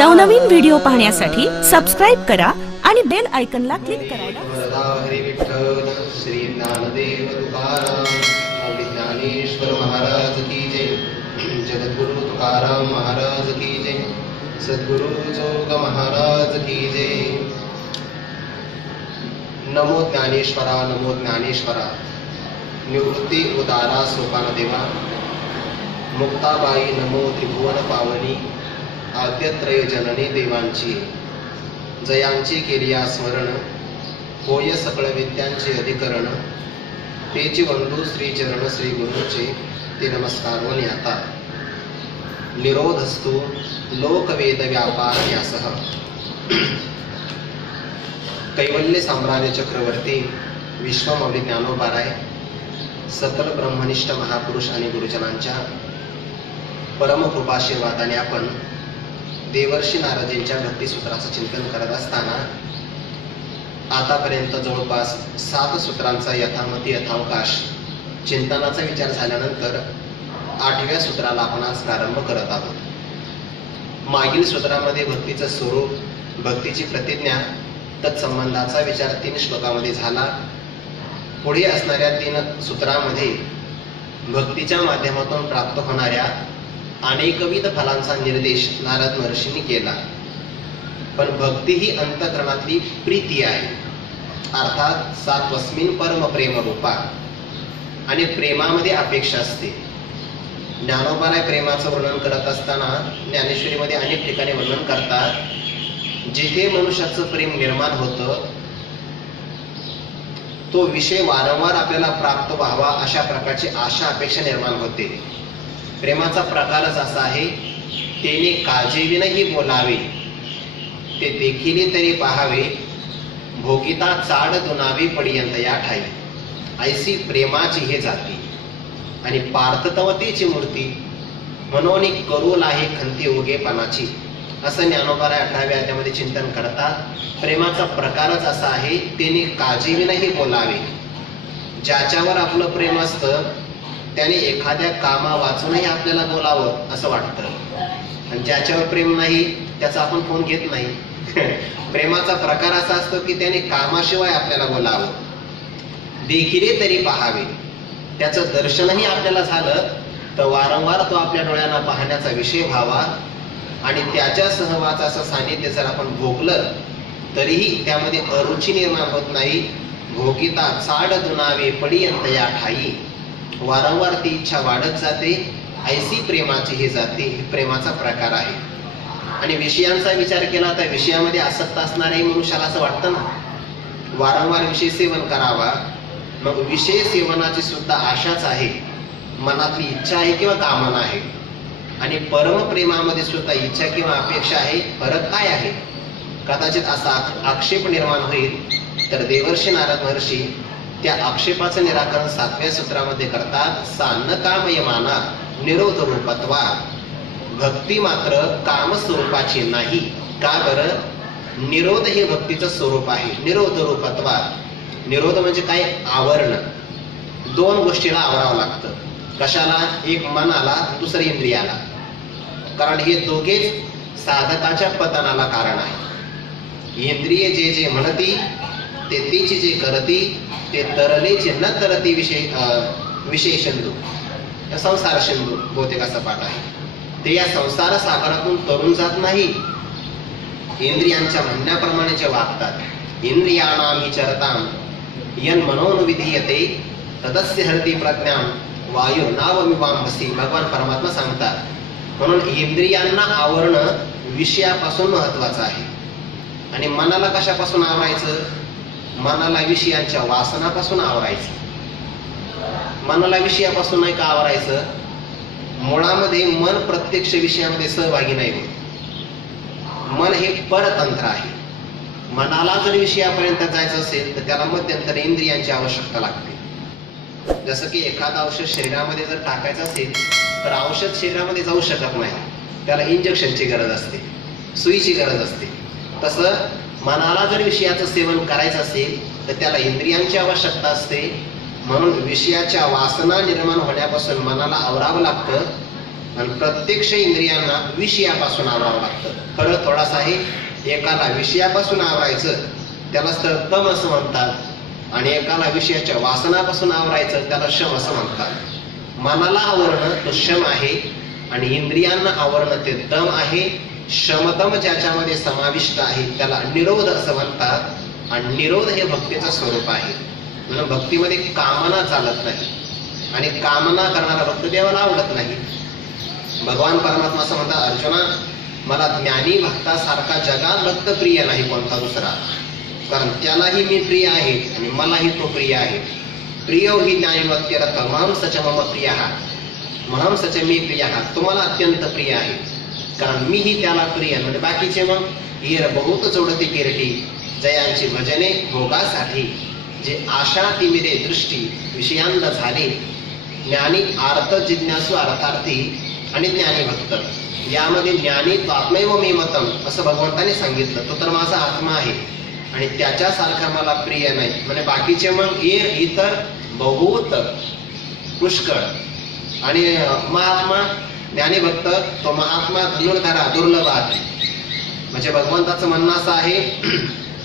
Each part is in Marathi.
नवनवीन व्हिडिओ पाहण्यासाठी सबस्क्राइब करा आणि बेल आयकॉनला क्लिक करायला हरी विठ्ठल श्री ज्ञानदेव तुकाराम ज्ञानेश्वर महाराज की जय। जगद्गुरु तुकाराम महाराज की जय। सद्गुरु जोग महाराज की जय। नमो ज्ञानेश्वरा नमो ज्ञानेश्वरा। निवृत्ती उदारा सोपान देवा। मुक्ताबाई नमो त्रिभुवन पावनी। आद्यत्रय जननी देवांची जयांची केलिया स्मरण। होय सकळ विद्यांचे अधिकरण। तेची वंदू श्री चरण श्री गुरुचे ते नमस्कार व न्याता। निरोधस्तु लोकवेद व्यापार यासह। कैवल्य साम्राज्य चक्रवर्ती विश्वमौली ज्ञानोबाराय सकल ब्रह्मनिष्ठ महापुरुष आणि गुरुजनांच्या परम कृपाशीर्वादाने आपण देवर्षी नारदजींच्या भक्तिसूत्राचं चिंतन करत असताना आतापर्यंत जवळपास 7 सूत्रांचा यथामती यथावकाश चिंतनाचा विचार झाल्यानंतर 8व्या सूत्राला आपण आज प्रारंभ करत आहोत। मागील सूत्रामध्ये भक्तीचं स्वरूप, भक्तीची प्रतिज्ञा, तत्संबंधाचा विचार 3 श्लोकामध्ये झाला। पुढे असणाऱ्या 3 सूत्रामध्ये भक्तीच्या माध्यमातून प्राप्त होणाऱ्या अनेकविध फलांचा निर्देश नारद महर्षींनी केला। पण भक्ती ही अंतःकरणातली प्रीती आहे, अर्थात सात्वस्मिन परम प्रेम रूपा। आणि प्रेमामध्ये अपेक्षा असते। ज्ञानोबाराय प्रेमाचं वर्णन करत असताना ज्ञानेश्वरीमध्ये अनेक ठिकाणी वर्णन करतात, जिथे मनुष्याचं प्रेम निर्माण होतं तो विषय वारंवार आपल्याला प्राप्त व्हावा अशा प्रकारची आशा अपेक्षा निर्माण होते। प्रेमाचा प्रकारच असा आहे, तेने काळजीविनही बोलावे, ते देखिले तरी पाहावे, भोगिता चाड दुनावी पर्यंत या ठाई। ऐसी प्रेमाची हे जाती आणि पार्थतवतेची मूर्ती म्हणून करू लाहे खंती उगेपणाची। असं ज्ञानोबाराय 18व्या अध्यायामध्ये चिंतन करतात। प्रेमाचा प्रकारच असा आहे, तेने काळजीविनही बोलावे। ज्याच्यावर आपलं प्रेम असतं त्याने एखाद्या कामा वाचूनही आपल्याला बोलावं असं वाटतं, आणि ज्याच्यावर प्रेम नाही त्याचा आपण फोन घेत नाही। प्रेमाचा प्रकार असा असतो की त्याने कामाशिवाय आपल्याला बोलावं, देखिले तरी पाहावे, त्याचं दर्शनही आपल्याला झालं तर वारंवार तो आपल्या डोळ्यांना पाहण्याचा विषय व्हावा, आणि त्याच्या सहवासाचं सानिध्य जर आपण भोगलं तरीही त्यामध्ये अरुची निर्माण होत नाही। भोगिता चाड दुनावे पर्यंत या ठाई, वारंवार ती इच्छा वाढत जाते। ऐसी प्रेमाची ही जाती, प्रेमाचा प्रकार आहे। आणि विषयांचा विचार केला तर विषयामध्ये आसक्त असणाऱ्या मनुष्याला असं वाटतं ना, वारंवार विषय सेवन करावा। मग विषय सेवनाची सुद्धा आशाच आहे, मनातली इच्छा आहे किंवा कामना आहे। आणि परमप्रेमामध्ये सुद्धा इच्छा किंवा अपेक्षा आहे, फरक काय आहे? कदाचित असा आक्षेप निर्माण होईल तर देवर्षी नारद महर्षी त्या आक्षेपाचं निराकरण 7व्या सूत्रामध्ये करतात। सान कामयमाना निरोध रूपत्वा। भक्ती मात्र काम स्वरूपाची नाही। का बरं? निरोध हे भक्तीचं स्वरूप आहे। निरोध रूपत्वा, निरोध म्हणजे काय? आवरण। 2 गोष्टीला आवरावं लागतं। कशाला? एक मनाला, दुसरं इंद्रियाला, कारण हे दोघेच साधकाच्या पतनाला कारण आहे। इंद्रिय जे जे म्हणती ते तेची जे करती, ते तरलेचे न तरती विषय सिंधू, संसार सिंधू बहुतेक असा पाठ आहे। ते या संसार सागरातून तरुण जात नाही, इंद्रियांच्या म्हणण्याप्रमाणे जे वागतात। इंद्रियाणाम हि चरताम यन मनोनुविधीयते तदस्य हरती प्रज्ञान वायू नावमिवांभसी। भगवान परमात्मा सांगतात। म्हणून इंद्रियांना आवरणं विषयापासून महत्वाचं आहे। आणि मनाला कशापासून आवरायचं? मनाला विषयांच्या वासनापासून आवरायचं। मनाला विषयापासून नाही का आवरायचं? मुळामध्ये मन प्रत्यक्ष विषयामध्ये सहभागी नाही होत। मन हे परतंत्र आहे। मनाला जर विषयापर्यंत जायचं असेल तर त्याला मध्यंतर इंद्रियांची आवश्यकता लागते। जसं की एखादा औषध शरीरामध्ये जर टाकायचं असेल तर औषध शरीरामध्ये जाऊ शकत नाही, त्याला इंजेक्शनची गरज असते, सुईची गरज असते। तसं मनाला जर विषयाचं सेवन करायचं असेल तर त्याला इंद्रियांची आवश्यकता असते। म्हणून विषयाच्या वासना निर्माण होण्यापासून मनाला आवरावं लागतं, आणि प्रत्यक्ष इंद्रियांना विषयापासून आवरावं लागतं. फरक थोडासा आहे. एकाला विषयापासून आवरायचं त्याला तर तम असं म्हणतात आणि एकाला विषयाच्या वासनापासून आवरायचं त्याला शम असं म्हणतात. मनाला आवरणं तो शम आहे आणि इंद्रियांना आवरणं ते दम आहे. शमदम ज्याच्यामध्ये समाविष्ट आहे त्याला निरोध असं म्हणतात आणि निरोध हे भक्तीचं स्वरूप आहे. म्हणून भक्तीमध्ये कामना चालत नाही आणि कामना करणारा भक्त देवाला आवडत नाही. भगवान परमात्मा असं म्हणतात, अर्जुना मला ज्ञानी भक्तासारखा जगात भक्त प्रिय नाही कोणता दुसरा, कारण त्यालाही मी प्रिय आहे आणि मलाही तो प्रिय आहे. प्रियो हि ज्ञानीवत्यरथ महम सच मम प्रिय, महम सच मी प्रिय, तुम्हाला अत्यंत प्रिय आहे कारण मीही त्याला प्रिय. म्हणजे बाकीचे मग ईर बहुत जोडती किरटी जयांची भजने भोगासाठी, जे आशा तिमिरे दृष्टी विषयांना झाले. ज्ञानी आर्त जिज्ञासू अर्थार्थी आणि ज्ञानी भक्त. यामध्ये ज्ञानी त्वात्मैव मे मतम असं भगवंताने सांगितलं, तो तर माझा आत्मा आहे आणि त्याच्यासारखा मला प्रिय नाही. म्हणजे बाकीचे मग इतर बहुत पुष्कळ. आणि महात्मा ज्ञानी भक्त तो महात्मा धनुर्धरा दुर्लभ आहे. म्हणजे भगवंताचं म्हणणं असं आहे,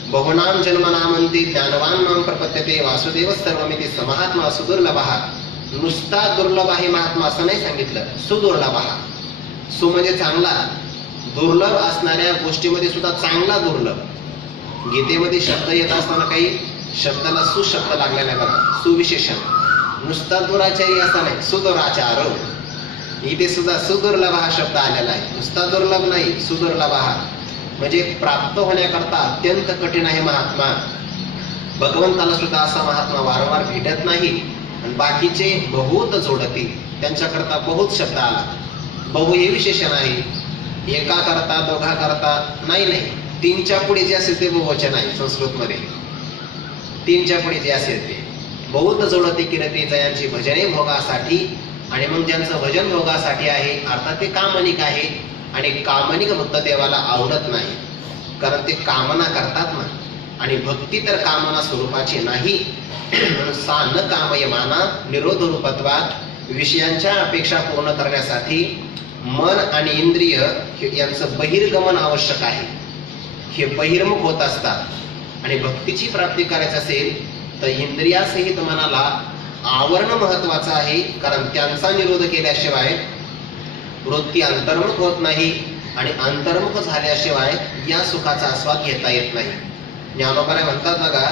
बहुनाम जन्मनामंती ज्ञानवान माम प्रपद्यते वासुदेव सर्वमिती समहात्मा सुदुर्लभ. नुसता दुर्लभ आहे महात्मा असं नाही सांगितलं, सुदुर्लभ. सु म्हणजे चांगला, दुर्लभ असणाऱ्या गोष्टीमध्ये सुद्धा चांगला दुर्लभ. गीतेमध्ये शब्द येत असताना काही शब्दाला सुशब्द लागलेला आहे बघा, सुविशेषण. नुसता दुराचारी असा नाही, सुदुराचार. इथे सुद्धा सुदुर्लभ हा शब्द आलेला आहे. नुसता दुर्लभ नाही, सुदुर्लभ हा म्हणजे प्राप्त होण्याकरता अत्यंत कठीण आहे महात्मा. भगवंताला सुद्धा असा महात्मा वारंवार भेटत नाही. आणि बाकीचे बहुत जोडती त्यांच्याकरता बहुत शब्द आला. बहु हे विशेषण आहे. एका करता दोघा करता नाही, तीनच्या पुढे जे असेल ते बहुवचन आहे संस्कृत मध्ये. तीनच्या पुढे जे असेल ते बहुत जोडती किरती जयांची भजने भोगासाठी. आणि मग ज्यांचं भजन भोगासाठी आहे अर्थात ते कामनिक आहे. आणि कामनिक भक्त देवाला आवडत नाही कारण ते कामना करतात ना. आणि भक्ती तर कामना स्वरूपाची नाही. सा न कामयमाना निरोध रूपत्वात विषयांच्या अपेक्षा पूर्ण करण्यासाठी मन आणि इंद्रिय यांचं बहिर्गमन आवश्यक आहे. हे बहिर्मुख होत असतात. आणि भक्तीची प्राप्ती करायची असेल तर इंद्रियासहित मनाला आवरणं महत्वाचं आहे, कारण त्यांचा निरोध केल्याशिवाय वृत्ती अंतर्मुख होत नाही आणि अंतर्मुख झाल्याशिवाय या सुखाचा आस्वाद घेता येत नाही. ज्ञानोबा म्हणतात बघा,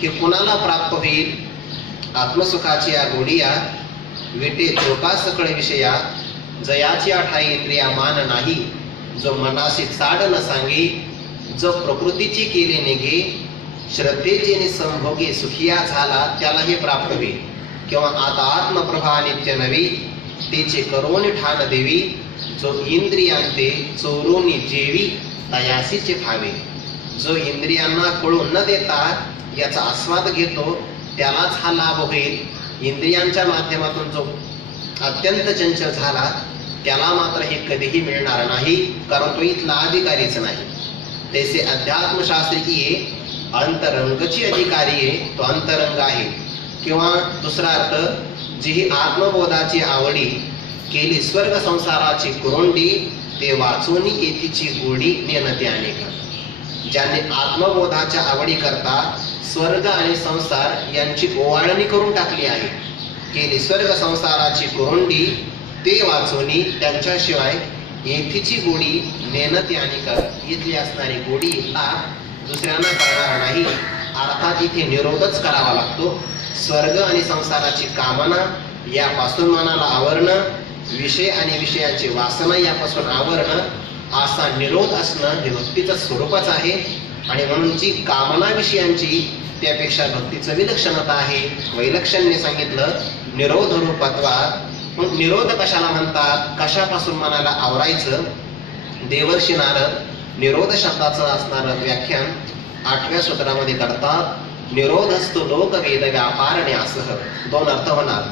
की कुणाला प्राप्त होईल आत्मसुखाची या गोडिया विटे चोका सकळ विषया जयाची ठाई इंद्रिया मान नाही. जो मनाशी चाड न सांगे, जो प्रकृतीची केले निघे, श्रद्धेचे संभोगे सुखिया झाला त्याला हे प्राप्त होईल. किंवा आता आत्मप्रभा नित्य नवी तिचे करोनी ठाण देवी. जो इंद्रियांते चोरोनी जेवी तयासीचे भावे. जो इंद्रियांना कळून न देता याचा आस्वाद घेतो त्यालाच हा लाभ होईल. इंद्रियांच्या माध्यमातून जो अत्यंत चंचल झाला त्याला मात्र हे कधीही मिळणार नाही, कारण तो इथला अधिकारीच नाही. तैसे अध्यात्मशास्त्री की अंतरंगची अधिकारी आहे, तो अंतरंग आहे. किंवा दुसरा अर्थ, जी आत्मबोधाची आवडी केली स्वर्ग संसाराची कुरुंडी, ते वाचून येतीची गोडी नेनते अनेक. ज्यांनी आत्मबोधाच्या आवडी करता स्वर्ग आणि संसार यांची ओवाळणी करून टाकली आहे, केली स्वर्ग संसाराची कुरुंडी, ते वाचोनी त्यांच्याशिवाय येथीची गोडी नेनते अनेक. इथली असणारी गोडी लाभ दुसऱ्यांना करणार नाही. अर्थात इथे निरोधच करावा लागतो. स्वर्ग आणि संसाराची कामना यापासून मनाला आवरणं, विषय आणि विषयाची वासना यापासून आवरणं, असा निरोध असणं हे भक्तीचं स्वरूपच आहे. आणि म्हणून जी कामना विषयांची त्यापेक्षा भक्तीचं विलक्षणता आहे. वैलक्षण्य सांगितलं निरोध रूपत्वात. मग निरोध कशाला म्हणतात, कशापासून मनाला आवरायचं. देवर्षी नारद निरोध शब्दाचं असणारं व्याख्यान 8व्या सूत्रामध्ये करतात. निरोधस्तु लोक वेद व्यापारण्यासह. दोन अर्थ होणार.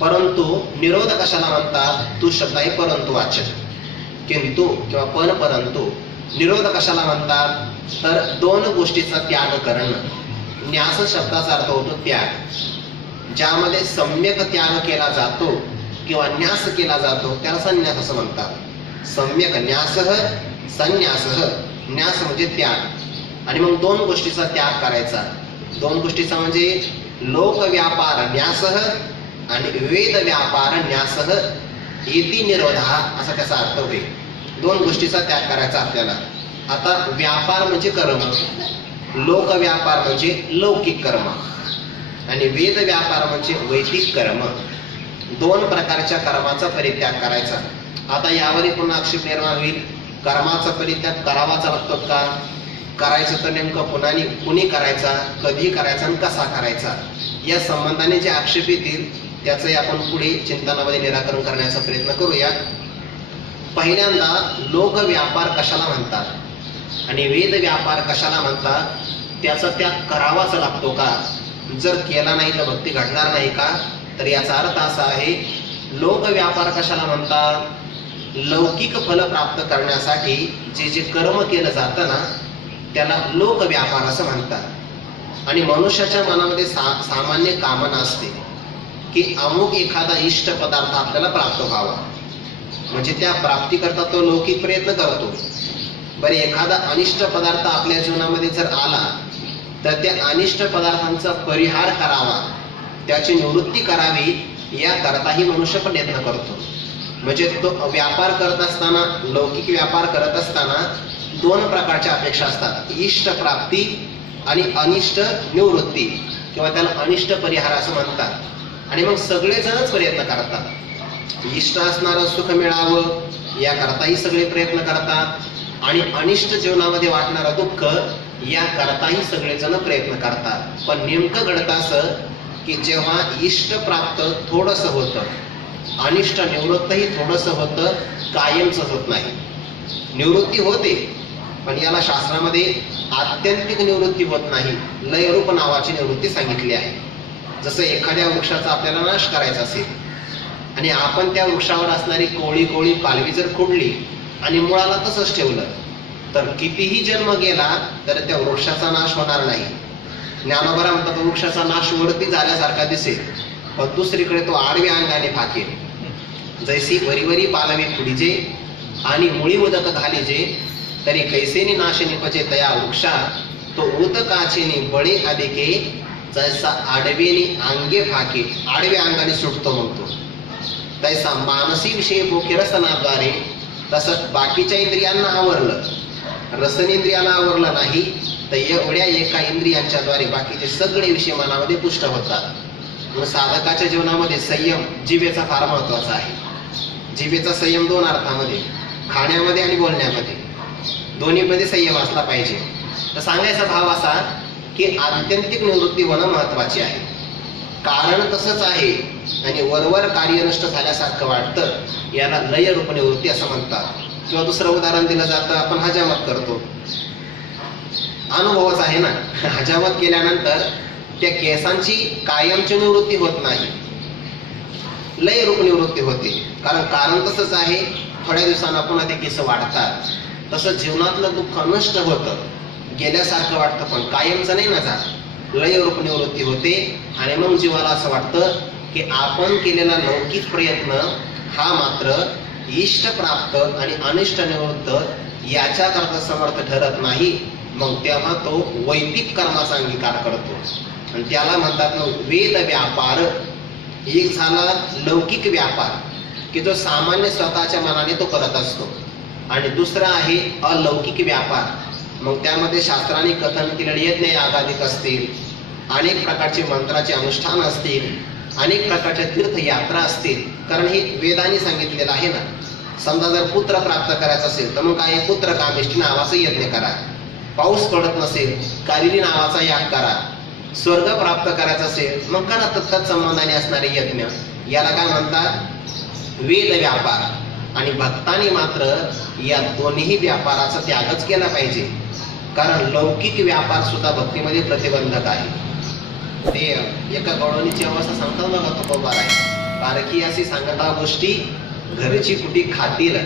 परंतु निरोध कशाला म्हणतात, तू शब्द आहे परंतु वाचक, किंतु किंवा पण परंतु. निरोध कशाला म्हणतात, तर दोन गोष्टीचा त्याग करणं. न्यास शब्दाचा अर्थ होतो त्याग. ज्यामध्ये सम्यक त्याग केला जातो किंवा न्यास केला जातो त्याला संन्यास असं म्हणतात. सम्यक न्यासः संन्यासः. न्यास म्हणजे त्याग, आणि मग दोन गोष्टीचा त्याग करायचा. दोन गोष्टीचा म्हणजे लोक व्यापार न्यासः आणि वेद व्यापार न्यासः इति निरोधा असा त्याचा अर्थ होईल. दोन गोष्टीचा त्याग करायचा आपल्याला. आता व्यापार म्हणजे कर्म, लोक व्यापार म्हणजे लौकिक कर्म, आणि वेद व्यापार म्हणजे वैदिक कर्म. दोन प्रकारच्या कर्माचा परित्याग करायचा. आता यावरही पुन्हा आक्षेप निर्माण होईल, कर्माचा परित्याग करावाचा लागतो का, करायचं तर नेमकं कुणी करायचा, कधी करायचा आणि कसा करायचा, या संबंधाने जे आक्षेप येतील त्याचंही आपण पुढे चिंतनामध्ये निराकरण करण्याचा प्रयत्न करूया. पहिल्यांदा लोक व्यापार कशाला म्हणतात आणि वेद व्यापार कशाला म्हणतात, त्याचा त्याग करावाच लागतो का, जर केला नाही तर भक्ती घडणार नाही का. तर याचा अर्थ असा आहे, लोक व्यापार कशाला म्हणतात, लौकिक फल प्राप्त करण्यासाठी जे जे कर्म केलं जातं ना त्याला लोक व्यापार असं म्हणतात. आणि मनुष्याच्या मनामध्ये सामान्य कामना असते की अमुक एखादा इष्ट पदार्थ आपल्याला प्राप्त व्हावा, म्हणजे त्या प्राप्तीकरता तो लौकिक प्रयत्न करतो. बरे, एखादा अनिष्ट पदार्थ आपल्या जीवनामध्ये जर आला तर त्या अनिष्ट पदार्थांचा परिहार करावा, त्याची निवृत्ती करावी, याकरताही मनुष्य प्रयत्न करतो. म्हणजे तो व्यापार करत असताना, लौकिक व्यापार करत असताना दोन प्रकारच्या अपेक्षा असतात, इष्ट प्राप्ती आणि अनिष्ट निवृत्ती, किंवा त्याला अनिष्ट परिहार असं म्हणतात. आणि मग सगळेजणच प्रयत्न करतात. इष्ट असणारं सुख मिळावं याकरताही सगळे प्रयत्न करतात, आणि अनिष्ट जीवनामध्ये वाटणारं दुःख याकरताही सगळेजण प्रयत्न करतात. पण नेमकं घडतं असं की जेव्हा इष्ट प्राप्त थोडंसं होतं, अनिष्ट निवृत्तही थोडंसं होतं, कायमच होत नाही. निवृत्ती होते पण याला शास्त्रामध्ये आत्यंतिक निवृत्ती होत नाही, लयरूप नावाची निवृत्ती सांगितली आहे. जसं एखाद्या वृक्षाचा आपल्याला नाश करायचा असेल आणि आपण त्या वृक्षावर असणारी कोळी कोळी पालवी जर खुडली आणि मुळाला तसंच ठेवलं तर कितीही जन्म गेला तर त्या वृक्षाचा नाश होणार नाही. ज्ञानोबा म्हणतात वृक्षाचा नाश वरती झाल्यासारखा दिसेल पण दुसरीकडे तो आडव्या अंगाने फाकेल. जैसी वरीवरी पालवी खुडीजे आणि मुळी उदक घालीजे तरी कैसेनी नाश निपजे तया वृक्षा तो उदकाचेनी बळे अधिके जैसा आडवेनी अंगे फाके. आडव्या अंगाने सुटतो म्हणतो. तैसा मानसी विषय भोके रसनाद्वारे, तसं बाकीच्या इंद्रियांना आवरलं, रसनेंद्रियाला आवरलं नाही तर एवढ्या एका इंद्रियांच्याद्वारे बाकीचे सगळे विषय मनामध्ये पुष्ट होतात. मग साधकाच्या जीवनामध्ये संयम जिभेचा फार महत्वाचा आहे. जिभेचा संयम दोन अर्थामध्ये, खाण्यामध्ये आणि बोलण्यामध्ये, दोन्हीमध्ये संयम असला पाहिजे. तर सांगायचा भाव असा की आत्यंतिक निवृत्ती होणं महत्वाची आहे. कारण तसंच आहे आणि वरवर कार्य नष्ट झाल्यासारखं वाटतं, याला लय रूप निवृत्ती असं म्हणतात. किंवा दुसरं उदाहरण दिलं जातं, आपण हजामत करतो, अनुभवच आहे ना, हजामत केल्यानंतर त्या केसांची कायमची निवृत्ती होत नाही, लय रूप निवृत्ती होते. कारण तसंच आहे, थोड्या दिवसांना पुन्हा ते केस वाढतात. तसं जीवनातलं दुःख नष्ट होतं, गेल्यासारखं वाटतं पण कायमचं नाही ना जात, लय रूप निवृत्ती होते. आणि मग जीवाला असं वाटतं की आपण केलेला लौकिक प्रयत्न हा मात्र इष्ट प्राप्त आणि अनिष्ट निवृत्त याच्याकरता समर्थ ठरत नाही. मग तेव्हा तो वैदिक कर्माचा अंगीकार करतो आणि त्याला म्हणतात ना वेद व्यापार. एक झाला लौकिक व्यापार की जो सामान्य स्वतःच्या मनाने तो करत असतो, आणि दुसरा आहे अलौकिक व्यापार. मग त्यामध्ये शास्त्राने कथन केलेले यज्ञ यागादिक असतील, अनेक प्रकारचे मंत्राचे अनुष्ठान असतील, अनेक प्रकारच्या तीर्थयात्रा असतील. कारण हे वेदाने सांगितलेलं आहे ना. समजा जर पुत्र प्राप्त करायचं असेल तर मग काय, पुत्र कामेष्टी नावाचा यज्ञ करा. पाऊस पडत नसेल, कालिली नावाचा याग करा. स्वर्ग प्राप्त करायचं असेल मग करा तत्त संबंधाने असणारे यज्ञ. याला काय म्हणतात, वेद व्यापार. आणि भक्तांनी मात्र या दोन्ही व्यापाराचा त्यागच केला पाहिजे, कारण लौकिक व्यापार सुद्धा भक्तीमध्ये प्रतिबंधक आहे. ते एका गवळणीची अवस्था सांगतात ना तुकोबार आहे, पारखी अशी सांगता गोष्टी घरची कुठी खातील.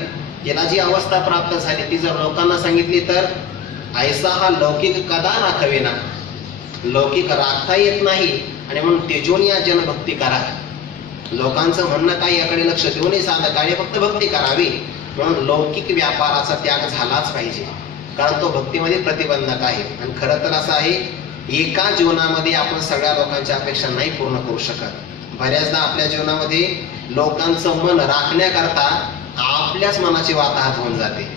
त्याला जी अवस्था प्राप्त झाली ती जर लोकांना सांगितली तर ऐसा हा लौकिक कदा राखवेना, लौकिक राखता येत नाही. आणि म्हणून तेजोनिया जनभक्ती करा. लोकांचं म्हणणं काय याकडे लक्ष देऊ नये, साधं कार्य फक्त भक्ती करावी. म्हणून लौकिक व्यापाराचा त्याग झालाच पाहिजे, कारण तो भक्तीमध्ये प्रतिबंधक आहे. आणि खरं तर असं आहे, एका जीवनामध्ये आपण सगळ्या लोकांच्या अपेक्षा नाही पूर्ण करू शकत. बऱ्याचदा आपल्या जीवनामध्ये लोकांचं मन राखण्याकरता आपल्याच मनाची वाताहत होऊन जाते.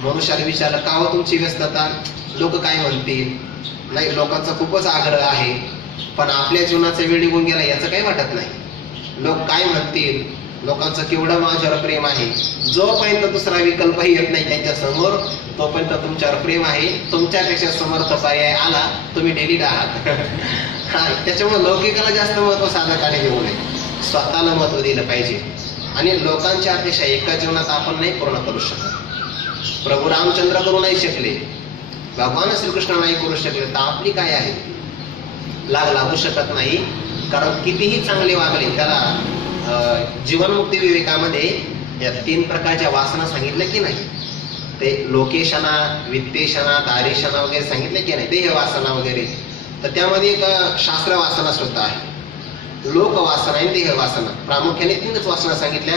मनुष्याला विचारलं, का हो तुमची व्यस्तता, लोक काय म्हणतील, नाही लोकांचा खूपच आग्रह आहे, पण आपल्या जीवनाचा वेळ निघून गेला याचं काही वाटत नाही. लोक काय म्हणतील, लोकांचं केवढं माझ्यावर प्रेम आहे. जोपर्यंत दुसरा विकल्पही येत नाही त्यांच्या समोर, तोपर्यंत तुमच्यावर प्रेम आहे. तुमच्यापेक्षा समर्थ पर्याय आला, तुम्ही डेलीड आहात. त्याच्यामुळे लौकिकाला जास्त महत्व साधकाने देऊ नये, स्वतःला महत्व दिलं पाहिजे. आणि लोकांच्या अपेक्षा एका जीवनात आपण नाही पूर्ण करू शकत. प्रभू रामचंद्र करू नाही शकले, भगवान श्रीकृष्ण नाही करू शकले, तर आपली काय आहे, लाग लागू शकत नाही. कारण कितीही चांगले वागले, त्याला जीवनमुक्ती विवेकामध्ये या 3 प्रकारच्या वासना सांगितल्या की नाही, ते लोकेशना, वित्तेशना, दारेशना वगैरे सांगितले की नाही, देह वासना वगैरे. तर त्यामध्ये एक शास्त्र वासना सुद्धा आहे, लोक वासना आणि देह वासना. प्रामुख्याने 3च वासना सांगितल्या,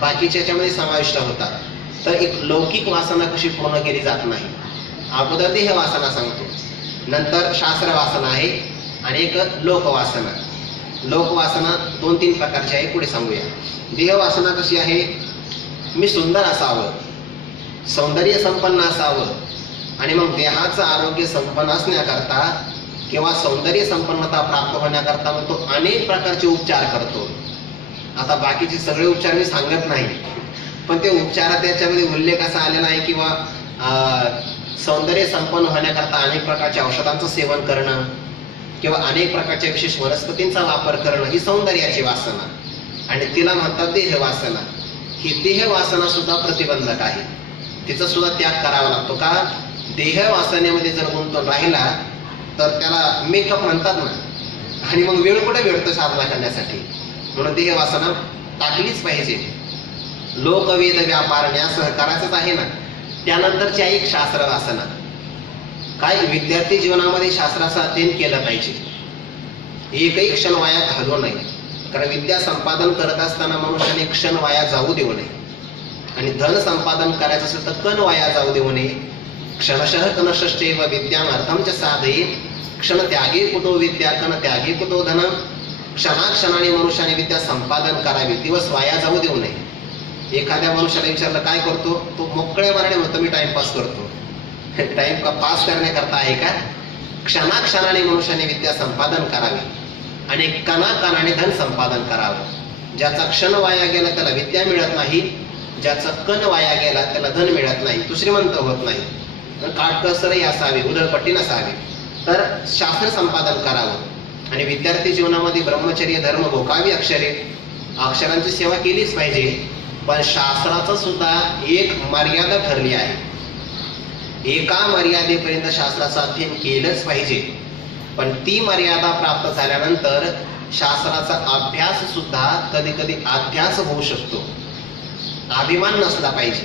बाकीच्या याच्यामध्ये समाविष्ट होतात. तर एक लौकिक वासना कशी पूर्ण केली जात नाही. अगोदर देह वासना सांगतो, नंतर शास्त्र वासना आहे आणि एक लोकवासना. लोकवासना 2-3 प्रकारची आहे, पुढे सांगूया. देह वासना कशी आहे, मी सुंदर असावं, सौंदर्य संपन्न असावं, आणि मग देहाचं आरोग्य संपन्न असण्याकरता किंवा सौंदर्य संपन्नता प्राप्त होण्याकरता मग तो अनेक प्रकारचे उपचार करतो. आता बाकीचे सगळे उपचार मी सांगत नाही, पण ते उपचारात त्याच्यामध्ये उल्लेख असा आलेला आहे किंवा सौंदर्य संपन्न होण्याकरता अनेक प्रकारच्या औषधांचं सेवन करणं किंवा अनेक प्रकारच्या विशेष वनस्पतींचा वापर करणं, ही सौंदर्याची वासना. आणि तिला म्हणतात देह वासना. ही देह वासना सुद्धा प्रतिबंधक आहे, तिचा सुद्धा त्याग करावा लागतो. का, देह वासनेमध्ये जर गुंतून राहिला तर त्याला मेकअप म्हणतात ना, आणि मग वेळ कुठे भेटतो साधना करण्यासाठी. म्हणून देह वासना टाकलीच पाहिजे. लोकवेद व्यापार न्यास करायचंच आहे ना. त्यानंतरची एक शास्त्र वासना. काय, विद्यार्थी जीवनामध्ये शास्त्राचं अध्ययन केलं पाहिजे, एकही क्षण वाया घालवू नये. कारण विद्या संपादन करत असताना मनुष्याने क्षण वाया जाऊ देऊ नये, आणि धन संपादन करायचं असेल तर कण वाया जाऊ देऊ नये. क्षणशः कणशश्चैव विद्याम अर्थम च साधये, क्षण त्यागे कुतो विद्या, कण त्यागे कुतो धन. क्षणाक्षणाने मनुष्याने विद्या संपादन करावी, दिवस वाया जाऊ देऊ नये. एखाद्या मनुष्याला विचारलं काय करतो, तो मोकळ्या मनाने म्हणतो मी टाइमपास करतो. टाइम का पास करण्याकरता आहे का? क्षणाक्षणाने मनुष्याने विद्या संपादन करावी आणि कणाकणाने धन संपादन करावं. ज्याचा क्षण वाया गेला त्याला विद्या मिळत नाही, ज्याचा कण वाया गेला त्याला धन मिळत नाही, तो श्रीमंत होत नाही. काटकसरही असावी, उधळपट्टी नसावी. तर शास्त्र संपादन करावं. आणि विद्यार्थी जीवनामध्ये ब्रह्मचर्य धर्म भोगावी, अक्षरांची सेवा केलीच पाहिजे. पण शास्त्राचं सुद्धा एक मर्यादा ठरली आहे. एका मर्यादेपर्यंत शास्त्राचं अध्ययन केलंच पाहिजे. पण ती मर्यादा प्राप्त झाल्यानंतर शास्त्राचा अभ्यास सुद्धा कधी कधी अध्यास होऊ शकतो. अभिमान नसला पाहिजे.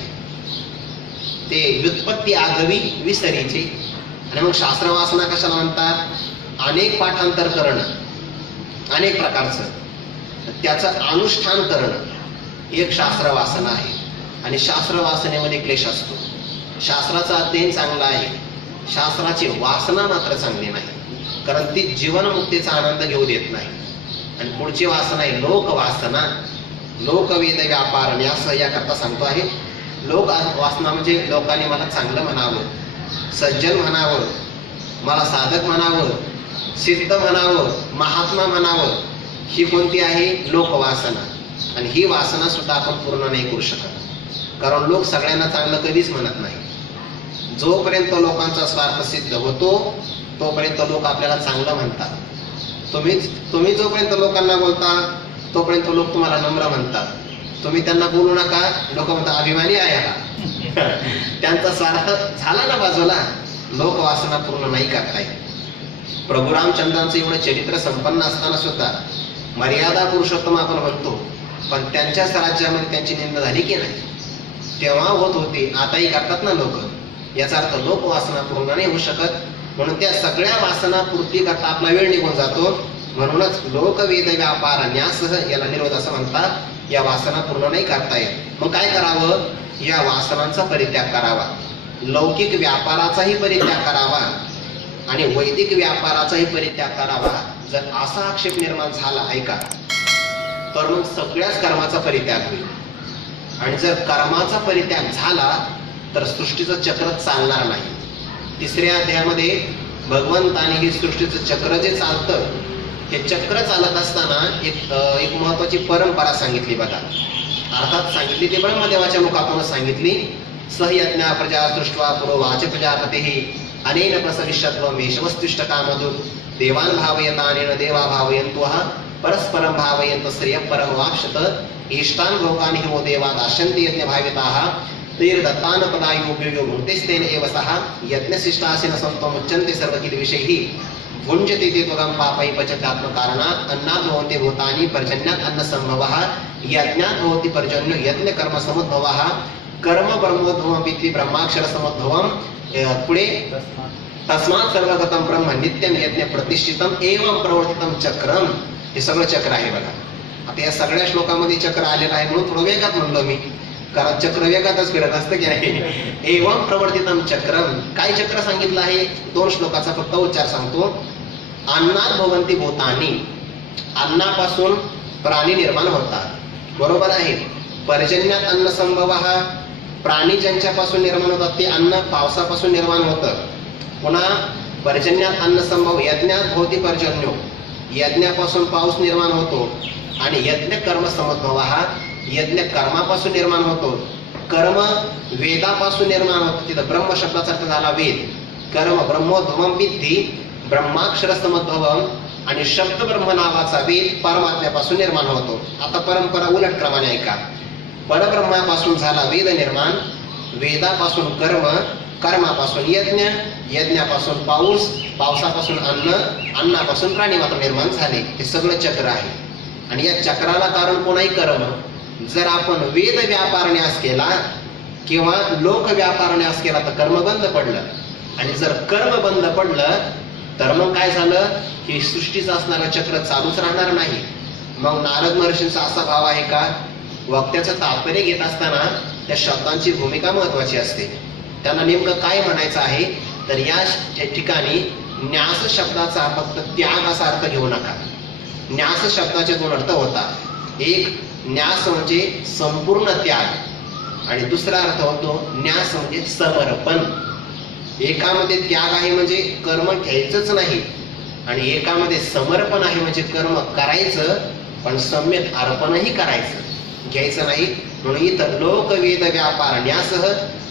ते व्युत्पत्ती आगवी विसरीची. आणि मग शास्त्र वासना कशाला म्हणतात? अनेक पाठांतर करणं, अनेक प्रकारचं त्याचं अनुष्ठान करणं, एक शास्त्र वासना आहे. आणि शास्त्र वासनेमध्ये क्लेश असतो. शास्त्राचं अध्ययन चांगलं आहे, शास्त्राची वासना मात्र चांगली नाही, कारण ती जीवनमुक्तीचा आनंद घेऊ देत नाही. आणि पुढची वासना आहे लोकवासना. लोकवेद व्यापार न्यास याकरता सांगतो आहे. लोक वासना म्हणजे लोकांनी मला चांगलं म्हणावं, सज्जन म्हणावं, मला साधक म्हणावं, सिद्ध म्हणावं, महात्मा म्हणावं. ही कोणती आहे? लोकवासना. आणि ही वासना सुद्धा आपण पूर्ण नाही करू शकत, कारण लोक सगळ्यांना चांगलं कधीच म्हणत नाही. जोपर्यंत लोकांचा स्वार्थ सिद्ध होतो तोपर्यंत लोक आपल्याला चांगलं म्हणतात. तुम्ही जोपर्यंत लोकांना बोलता तोपर्यंत लोक तुम्हाला नम्र म्हणतात. तुम्ही त्यांना बोलू नका, लोक म्हणतात अभिमानी आहे हा. त्यांचा स्वार्थ झाला ना बाजूला, लोकवासना पूर्ण नाही करता येत. प्रभू रामचंद्रांचं एवढं चरित्र संपन्न असताना सुद्धा मर्यादा पुरुषोत्तम आपण म्हणतो, पण त्यांच्याच राज्यामध्ये त्यांची निंदा झाली की नाही? तेव्हा होत होती, आताही करतात ना लोक. याचा अर्थ लोकवासना पूर्ण नाही होऊ शकत. म्हणून त्या सगळ्या वासना पूर्ती करता आपला वेळ निघून जातो. म्हणूनच लोकवेद व्यापार न्यासह याला निरोध असं म्हणतात. या वासना पूर्ण नाही करता येत. मग काय करावं? या वासनांचा परित्याग करावा, लौकिक व्यापाराचाही परित्याग करावा आणि वैदिक व्यापाराचाही परित्याग करावा. जर असा आक्षेप निर्माण झाला ऐका, तर मग सगळ्याच कर्माचा परित्याग होईल. आणि जर कर्माचा परित्याग झाला तर सृष्टीचं चक्र चालणार नाही. तिसऱ्या अध्यायामध्ये भगवंताने ही सृष्टीचं चक्र जे चालतं, हे चक्र चालत असताना एक महत्वाची परंपरा सांगितली बघा. अर्थात सांगितली ते ब्रह्मदेवाच्या मुखातूनच सांगितली. सहयज्ञा प्रजा सृष्ट्वा पुरो वाच प्रजापतेः अनेन प्रसविष्यत्व मेषवस्तिष्ठ कामधु देवान भावयतानेन देवा भावयन्तुः परस्परं भावयन्त श्रियः परं वाप्स्यत इष्टान् भोगान् हि वो देवा दास्यन्ति यज्ञ भाविताः तैर्दत्तान् पदायोऽप्यो भुङ्क्तेस्तेन एव सः यज्ञशिष्टासेन संतमुच्यन्ते सर्वकिल विषयैः भुञ्जते ते त्वगं पापै पचत्यात्मकारणात् अन्नात् भवन्ति भूतानि पर्जन्यात् अन्नसम्भवः यज्ञात् भवति पर्जन्यो यज्ञकर्मसमुद्भवः कर्म ब्रह्मोद्भवमिति ब्रह्माक्षरसमुद्भवम्. पुढे तस्मात् सर्वगतं ब्रह्म नित्यं यज्ञ प्रतिष्ठितम् एवं प्रवर्तितं चक्रम. हे सगळं चक्र आहे बघा. आता या सगळ्या श्लोकामध्ये चक्र आलेलं आहे म्हणून थोडं वेगात म्हणलो मी, कारण चक्र वेगातच फिरत असतं की नाही. एवं प्रवर्तितम चक्रम. काय चक्र सांगितलं आहे? 2 श्लोकाचा फक्त उच्चार सांगतो. अन्नात भवन्ति भूतानि, अन्नापासून प्राणी निर्माण होतात, बरोबर आहे. पर्जन्यात अन्न संभवः, प्राणी ज्यांच्यापासून निर्माण होतात ते अन्न पावसापासून निर्माण होतं. पुन्हा पर्जन्यात अन्न संभव, यज्ञात भवति पर्जन्यो, यज्ञापासून पाऊस निर्माण होतो. आणि यज्ञ कर्म समुद्भवः, यज्ञ कर्मापासून निर्माण होतो. कर्म वेदापासून निर्माण होतं. तिथं ब्रह्म शब्दाचा अर्थ झाला वेद. कर्म ब्रह्मोद्भवम विद्धी ब्रह्माक्षर समुद्भवम, आणि शब्द ब्रह्म नावाचा वेद परमात्म्यापासून निर्माण होतो. आता परंपरा उलट क्रमाने ऐका. परब्रह्मापासून झाला वेद निर्माण, वेदापासून कर्म, कर्मापासून यज्ञ, यज्ञापासून पाऊस, पावसापासून अन्न, अन्नापासून प्राणी मात्र निर्माण झाले. हे सगळं चक्र आहे. आणि या चक्राला कारण कोणाही कर्म. जर आपण वेद व्यापार न्यास केला किंवा लोक व्यापार न्यास केला तर कर्म बंद पडलं. आणि जर कर्म बंद पडलं तर मग काय झालं की सृष्टीचं असणारं चक्र चालूच राहणार नाही. मग नारद महर्षींचा असा भाव आहे का, वक्त्याचं तात्पर्य घेत असताना त्या शब्दांची भूमिका महत्वाची असते. त्यांना नेमकं काय म्हणायचं आहे, तर या ठिकाणी न्यास शब्दाचा फक्त त्याग असा अर्थ घेऊ नका. न्यास शब्दाचे 2 अर्थ होतात. एक न्यास म्हणजे संपूर्ण त्याग, आणि दुसरा अर्थ होतो न्यास म्हणजे समर्पण. एकामध्ये त्याग आहे म्हणजे कर्म घ्यायचंच नाही, आणि एकामध्ये समर्पण आहे म्हणजे कर्म करायचं पण सम्यक अर्पणही करायचं, घ्यायचं नाही. म्हणून इथं लोकवेद व्यापार न्यासह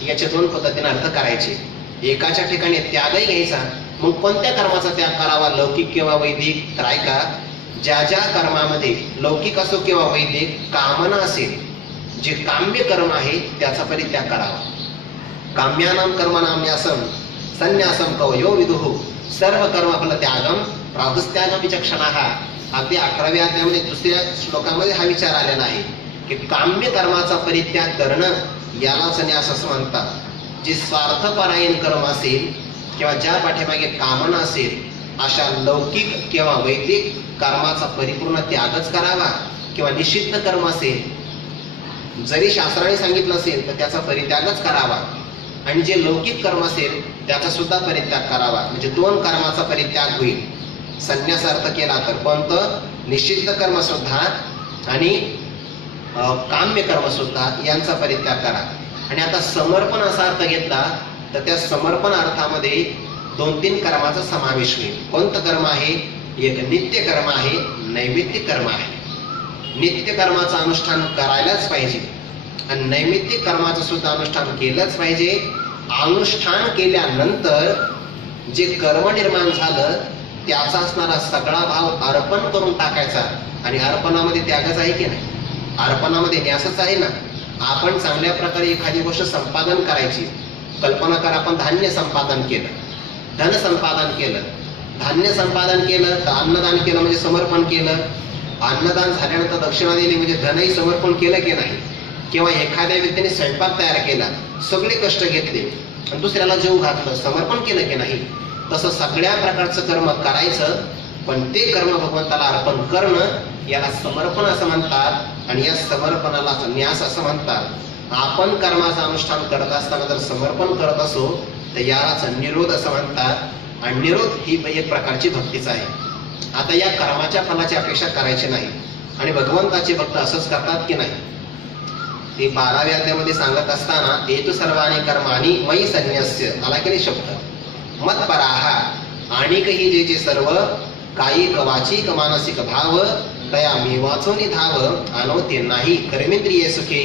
याचे 2 पद्धतीने अर्थ करायचे. एकाच्या ठिकाणी त्यागही घ्यायचा. मग कोणत्या कर्माचा त्याग करावा, लौकिक किंवा वैदिक? तर ऐका, ज्या ज्या कर्मामध्ये लौकिक असो किंवा वैदिक कामना असेल, जे काम्य कर्म आहे त्याचा परित्याग करावा. काम्यानाम कर्मणाम न्यासम संन्यासम कवयो विदुः सर्व कर्मफल त्यागम प्राहुस्त्यागम विचक्षणाः. अगदी 11व्या अध्यायामध्ये 2ऱ्या श्लोकामध्ये हा विचार आलेला आहे की काम्य कर्माचा परित्याग करणं यालाच न्यास असं म्हणतात. जे स्वार्थपरायण कर्म असेल किंवा ज्या पाठीमागे कामना असेल, अशा लौकिक किंवा वैदिक कर्माचा परिपूर्ण त्यागच करावा. किंवा निषिद्ध कर्म असेल, जरी शास्त्राने सांगितलं असेल तर त्याचा परित्यागच करावा. आणि जे लौकिक कर्म असेल त्याचा सुद्धा परित्याग करावा. म्हणजे 2 कर्माचा परित्याग होईल. संन्यास अर्थ केला तर कोणतं, निषिद्ध कर्म सुद्धा आणि काम्य कर्म सुद्धा यांचा परित्याग करा. आणि आता समर्पण असा अर्थ घेतला तर त्या समर्पण अर्थामध्ये 2-3 कर्माचा समावेश होईल. कोणतं कर्म आहे? एक नित्य कर्म आहे, नैमित्तिक कर्म आहे. नित्य कर्माचं अनुष्ठान करायलाच पाहिजे आणि नैमित्तिक कर्माचं सुद्धा अनुष्ठान केलंच पाहिजे. अनुष्ठान केल्यानंतर जे कर्म निर्माण झालं त्याचा असणारा सगळा भाव अर्पण करून टाकायचा. आणि अर्पणामध्ये त्यागच आहे की नाही? अर्पणामध्ये न्यासच आहे ना. आपण चांगल्या प्रकारे एखादी गोष्ट संपादन करायची. कल्पना करा, आपण धान्य संपादन केलं, धन संपादन केलं, धान्य संपादन केलं तर अन्नदान केलं म्हणजे समर्पण केलं. अन्नदान झाल्यानंतर दक्षिणा दिली म्हणजे धनही समर्पण केलं की नाही? किंवा एखाद्या व्यक्तीने स्वयंपाक तयार केला, सगळे कष्ट घेतले आणि दुसऱ्याला जेव घातलं, समर्पण केलं की नाही? तसं सगळ्या प्रकारचं कर्म करायचं पण ते कर्म भगवंताला अर्पण करणं याला समर्पण असं म्हणतात आणि या समर्पणाला न्यास असं म्हणतात. आपण कर्माचं अनुष्ठान करत असताना जर समर्पण करत असो तर यालाच निरोध असं म्हणतात आणि निरोध ही एक प्रकारची भक्तीच आहे. आता या कर्माच्या फलाची अपेक्षा करायची नाही आणि भगवंताचे भक्त असंच करतात की नाही ते 12व्या अध्यायामध्ये सांगत असताना हेतु सर्वाणी कर्माणी मयी संन्यस्य आला की नाही शब्द मत्पराहा आणिकही जे जे सर्व कायिक वाचिक मानसिक भाव तया मी वाचून धाव आणो ते नाही कर्मेंद्रिय सुखे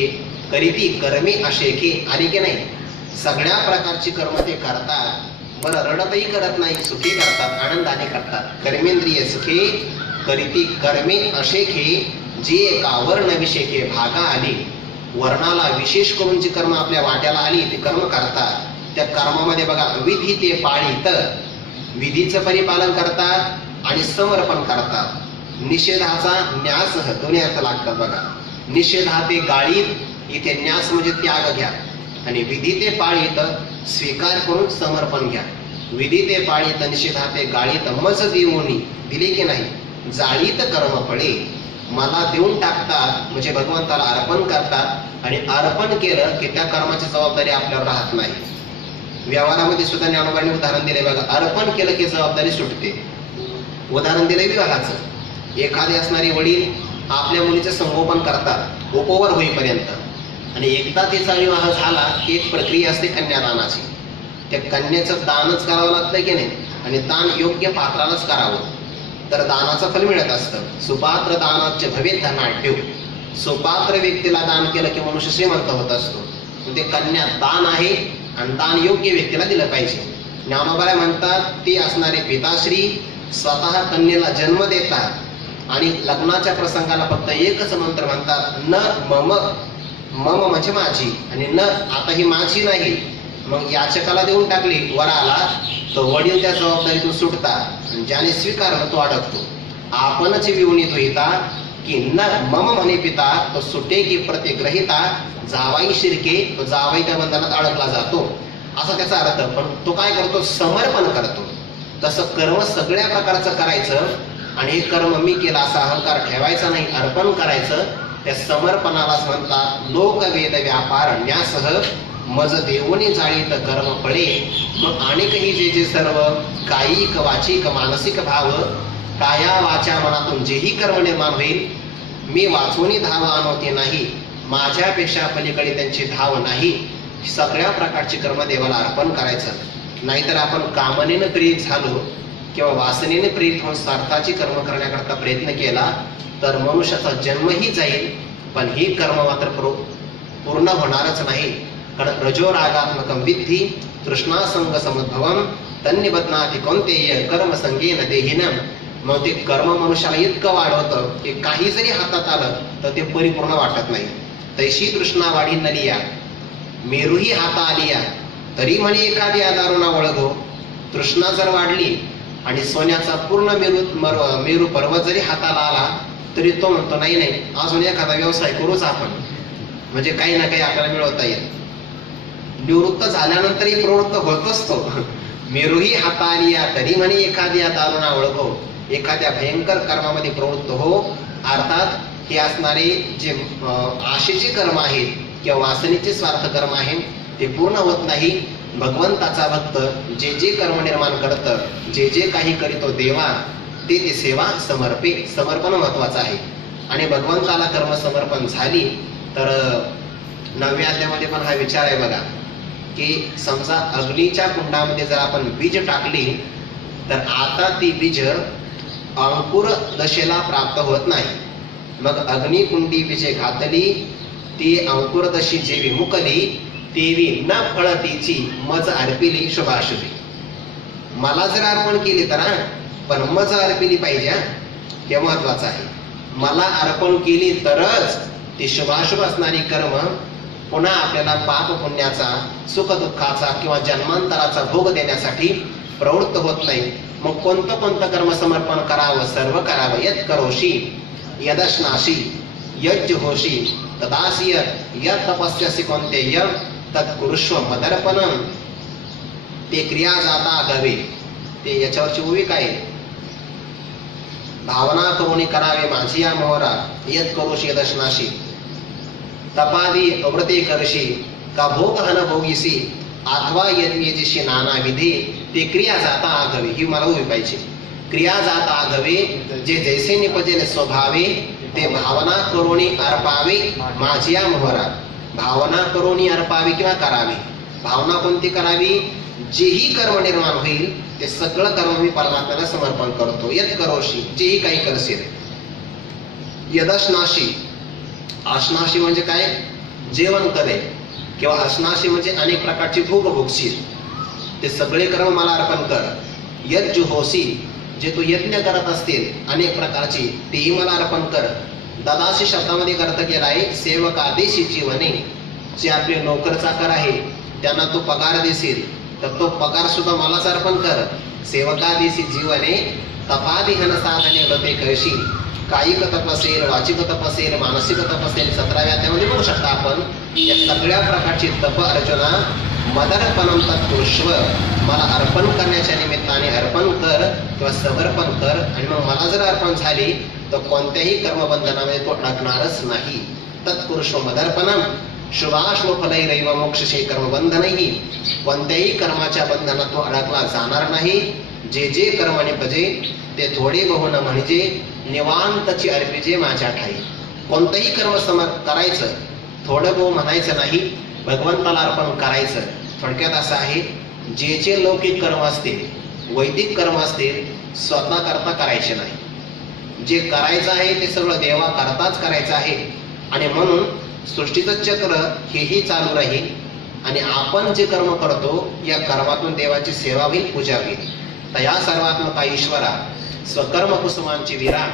करीती कर्मे अशेखे आली की नाही. सगळ्या प्रकारची कर्म ते करतात, बरं रडतही करत नाही, सुखी करतात, आनंदाने करतात. कर्मेंद्रिय सुखे करीती कर्मे अशेखे जे का वर्ण विशेखे भागा आली. वर्णाला विशेष करून जी कर्म आपल्या वाट्याला आली ते कर्म करतात. त्या कर्मामध्ये बघा विधी ते पाळीत विधीचं परिपालन करतात आणि समर्पण करतात. निषेधाचा न्यास दोन्ही अर्थ लागतात बघा. निषेधा ते गाळीत इथे न्यास म्हणजे त्याग घ्या आणि विधी ते पाळीत स्वीकार करून समर्पण घ्या. विधी ते पाळीत निषेधा ते गाळीत मज देऊनी दिले की नाही जाळीत कर्म फळे मला देऊन टाकतात म्हणजे भगवंताला अर्पण करतात आणि अर्पण केलं की त्या कर्माची जबाबदारी आपल्यावर राहत नाही. व्यवहारामध्ये सुद्धा ज्ञानोबांनी उदाहरण दिले बघा. अर्पण केलं की जबाबदारी सुटते. उदाहरण दिले विवाहाचं. एखादे असणारे वडील आपल्या मुलीचं संगोपन करतात उपवर होईपर्यंत आणि एकदा तिचा विवाह झाला की एक प्रक्रिया असते कन्यादानाची. त्या कन्याचं दानच करावं लागतं की नाही आणि दान योग्य पात्रालाच करावं तर दानाचं फल मिळत असतं. सुपात्र दानाचे भवेत धनाढ्य. सुपात्र व्यक्तीला दान केलं की मनुष्य श्रीमंत होत असतो. ते कन्या दान आहे आणि दान योग्य व्यक्तीला दिलं पाहिजे. ज्ञानोबा म्हणतात ती असणारे पिताश्री स्वतः कन्येला जन्म देतात आणि लग्नाच्या प्रसंगाला फक्त एकच मंत्र म्हणतात न मम. मम म्हणजे माझी आणि न आता ही माझी नाही. मग याचकाला देऊन टाकली वराला तो वडील त्या जबाबदारीतून सुटतात आणि ज्याने स्वीकारलं तो अडकतो. आपणच विवणीत होईता की न मम म्हणे पिता तो सुटे की प्रतिग्रहिता जावाई शिरके तो जावाई त्या बंधनात अडकला जातो असा त्याचा अर्थ. पण तो काय करतो समर्पण करतो. तसं कर्म सगळ्या प्रकारचं करायचं आणि हे कर्म मी केला असा अहंकार ठेवायचा नाही, अर्पण करायचं. त्या समर्पणालाच म्हणतात लोकवेद व्यापार न्यासह मज देवोनी जाळीत कर्म फळे. मग अनेकही जे जे सर्व कायिक वाचिक मानसिक भाव काया वाचा मनातून जेही कर्म निर्माण होईल मी वाचून धाव आणवते नाही. माझ्यापेक्षा पलीकडे त्यांची धाव नाही. सगळ्या प्रकारची कर्म देवाला अर्पण करायचं. नाहीतर आपण कामनेनं प्रेरित झालो किंवा वासनेने प्रेरित होऊन स्वार्थाची कर्म करण्याकरता प्रयत्न केला तर मनुष्याचा जन्मही जाईल पण ही कर्म मात्र पूर्ण होणारच नाही. कारण रजोरागात्मकं विद्धी तृष्णासंग समुद्भवम तन्निबध्नाति कौन्तेय कर्म संगेन देहिनम. मग ते कर्म मनुष्याला इतकं वाढवतं की काही जरी हातात आलं तर ते परिपूर्ण वाटत नाही. तैशी तृष्णा वाढी नलिया मेरूही हाता आलिया तरी म्हणे एखाद्या दारुणा वळगो. तृष्णा जर वाढली आणि सोन्याचा पूर्ण मेरू पर्वत जरी हाताला आला तरी तो म्हणतो नाही नाही अजून एखादा व्यवसाय करूच आपण म्हणजे काही ना काही आपल्याला मिळवता येईल. निवृत्त झाल्यानंतरही प्रवृत्त होतच तो. मेरूही हाता आलिया तरी म्हणे एखाद्या दारुणा वळगो. एखाद्या भयंकर कर्मामध्ये प्रवृत्त हो. अर्थात हे असणारे जे आशेचे कर्म आहेत किंवा वासनेचे स्वार्थ कर्म आहे ते पूर्ण होत नाही. भगवंताचा भक्त जे जे कर्म निर्माण करतं जे जे काही करीतो देवा ते ते सेवा समर्पे. समर्पण महत्वाचं आहे आणि भगवंताला कर्म समर्पण झाली तर 9व्या अध्यायामध्ये पण हा विचार आहे बघा की समजा अग्नीच्या कुंडामध्ये जर आपण बीज टाकली तर आता ती बीज अंकुर दशेला प्राप्त होत नाही. मग अग्निकुंडी बीजे घातली ती अंकुर दशी जेवी मुकली तेवी न फळतीची मज अर्पिली शुभाशुभी. मला जर अर्पण केली तर पण मज अर्पिली पाहिजे. हे महत्वाचं आहे. मला अर्पण केली तरच ती शुभाशुभ असणारी कर्म पुन्हा आपल्याला पाप पुण्याचा सुख दुःखाचा किंवा जन्मांतराचा भोग देण्यासाठी प्रवृत्त होत नाही. मग कोणतं कर्म समर्पण करावं सर्व करावं. यत करोशी यदश्नाशी यज्ञ होशी तदासी यत तपस्यसी कोणतेय तत्कुरुष्व मदर्पणम. ते क्रिया जाता गवे ते याच्यावरची ओवी काय भावना करून करावे माझी या मोहरा यत करोशी यदशनाशी तपादी अव्रते करशी का भोग हन भोगीसी अथवा यज्ञेची नाना विधी ते क्रिया जाता आघवे. ही मला उभी पाहिजे. क्रिया जाता आघवे जे जैसे निपजेल स्वभावे ते भावना करोनी अर्पावे माझी या मोहरा. भावना करोनी अर्पावे किंवा करावी. भावना कोणती करावी? जेही कर्म निर्माण होईल ते सगळं कर्म मी परमात्म्याला समर्पण करतो. यत करोशी जेही काही करशील. यदशनाशी अशनाशी म्हणजे काय? जेवण करे किंवा अशनाशी म्हणजे अनेक प्रकारची भोग भोगशील ते सगळे कर्म मला अर्पण कर. यत जुहोसी जे तू यज्ञ करत असतील अनेक प्रकारची तेही मला अर्पण कर. ददाशी शब्दामध्ये अर्थ केला आहे सेवकादेशी जीवने. जे आपले नोकर चाकर आहे त्यांना तू पगार देशील तर तो पगार सुद्धा मलाच अर्पण कर. सेवकादेशी जीवने तपादिघन साधने व्रते करशील. कायिक तप असेल, वाचिक तप असेल, मानसिक तप असेल. 17व्या अध्यायामध्ये बघू शकता आपण या सगळ्या प्रकारची तप अर्जुना मदर्पणम तत्पुरुषव मला अर्पण करण्याच्या निमित्ताने अर्पण कर किंवा समर्पण कर. आणि मग मला जर अर्पण झाली तर कोणत्याही कर्मबंधनामध्ये तो अडकणारच नाही. तत्पुरुष मदर्पणम शुभाशुभ फलैरैव मोक्षशे कर्मबंधनही. कोणत्याही कर्माच्या बंधनात तो अडकला जाणार नाही. जे जे कर्म निपजे ते थोडे बहुन म्हणजे निवांतची अर्पिजे माझ्या ठाई. कोणतंही कर्म करायचं थोडं बहु म्हणायचं नाही, भगवंताला अर्पण करायचं. थोडक्यात असं आहे जे जे लौकिक कर्म असतील, वैदिक कर्म असतील स्वतः करता करायचे नाही. जे करायचं आहे ते सगळं देवा करताच करायचं आहे. आणि म्हणून सृष्टीचं चक्र हेही चालू राहील आणि आपण जे कर्म करतो या कर्मातून देवाची सेवा होईल, पूजा होईल. तया सर्वात्मका ईश्वरा स्वकर्म कुसुमांची विरा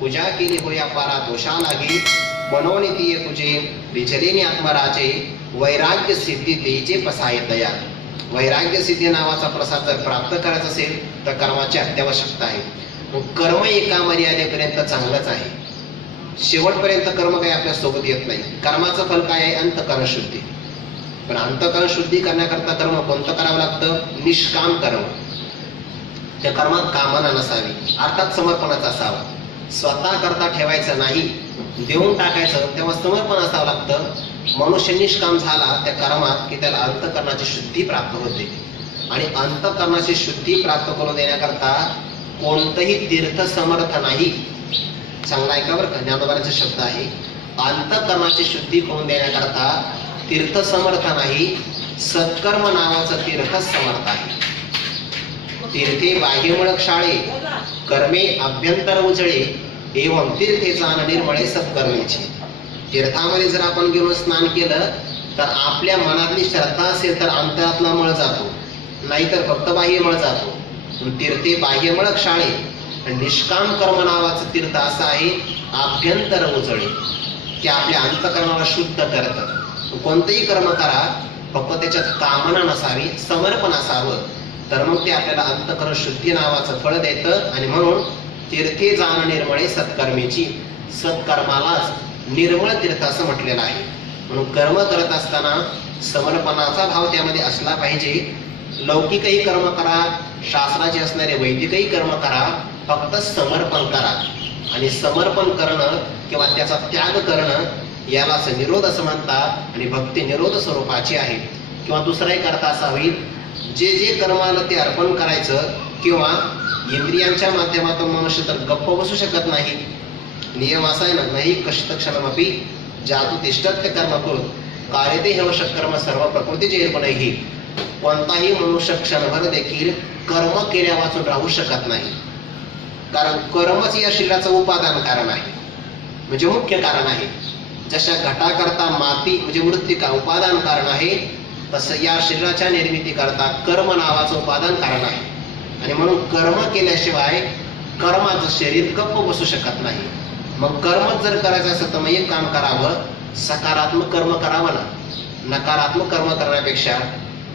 पूजा केली होया पारा दोषा लागी. मनोनीतीय तुझे विचलेनी आत्मराजे वैराग्य सिद्धी देजे पसाय तया. वैराग्य सिद्धी नावाचा प्रसाद जर प्राप्त करायचा असेल तर कर्माची अत्यावश्यकता आहे. कर्म एका मर्यादेपर्यंत चांगलंच आहे. शेवटपर्यंत कर्म काही आपल्या सोबत येत नाही. कर्माचं फल काय आहे? अंतःकरण शुद्धी. पण अंतःकरण शुद्धी करण्याकरता कर्म कोणतं करावं लागतं? निष्काम कर्म. त्या कर्मात कामना नसावी, अर्थात समर्पणच असावं. स्वतः करता ठेवायचं नाही, देऊन टाकायचं. तेव्हा समर्पण असावं लागतं. मनुष्य निष्काम झाला त्या कर्मात की त्याला अंतःकरणाची शुद्धी प्राप्त होते. आणि अंतःकरणाची शुद्धी प्राप्त करून देण्याकरता कोणतंही तीर्थ समर्थ नाही. चांगला ऐका बरं का, ज्ञानोबाचे शब्द आहे. अंतःकरणाची शुद्धी करून देण्याकरता तीर्थ समर्थ नाही, सत्कर्म नावाचं तीर्थ समर्थ आहे. तीर्थे बाह्यमुळक शाळे कर्मे अभ्यंतर उजळे एवं तीर्थे जाण निर्मळे सत्कर्मेची. तीर्थामध्ये जर आपण गेलो स्नान केलं तर आपल्या मनातली श्रद्धा असेल तर अंतरातला मळ जातो, नाहीतर फक्त बाह्यमळ जातो. तीर्थे बाह्यमुळक शाळे. निष्काम कर्म नावाचं तीर्थ असं आहे अभ्यंतर उजळे की आपल्या अंतःकरणाला शुद्ध करतं. कोणतंही कर्म करा फक्त त्याच्यात कामना नसावी, समर्पण असावं, तर मग ते आपल्याला अंतःकरण शुद्धी नावाचं फळ देतं. आणि म्हणून तीर्थे जाण निर्मळे सत्कर्मेची. सत्कर्मालाच निर्मळ तीर्थ असं म्हटलेलं आहे. म्हणून कर्म करत असताना समर्पणाचा भाव त्यामध्ये असला पाहिजे. लौकिकही कर्म करा, शास्त्राचे असणारे वैदिकही कर्म करा, फक्त समर्पण करा. आणि समर्पण करणं किंवा त्याचा त्याग करणं यालाच निरोध असं म्हणतात. आणि भक्ती निरोध स्वरूपाची आहे. किंवा दुसरा एक अर्थ असा होईल जे जे कर्माला ते अर्पण करायचं. किंवा इंद्रियांच्या माध्यमातून मनुष्य तर गप्प बसू शकत नाही. नियम असा आहे ना, नाही कष्ट क्षणमपि जातु तिष्ठत्य कर्म करू कार्यते हेवशक कर्म सर्व प्रकृती जेपणही. कोणताही मनुष्य क्षणभर देखील कर्म केल्या वाचून राहू शकत नाही. कारण कर्मच या शरीराचं उपादान कारण आहे, म्हणजे मुख्य कारण आहे. जशा घटाकरता माती म्हणजे मृत्तिका उपादान कारण आहे, तसं या शरीराच्या निर्मिती करता कर्म नावाचं उपादान कारण आहे. आणि म्हणून कर्म केल्याशिवाय कर्माचं शरीर गप्प बसू शकत नाही. मग कर्म जर करायचं असेल तर मग एक काम करावं, सकारात्मक कर्म करावं ना. नकारात्मक कर्म करण्यापेक्षा,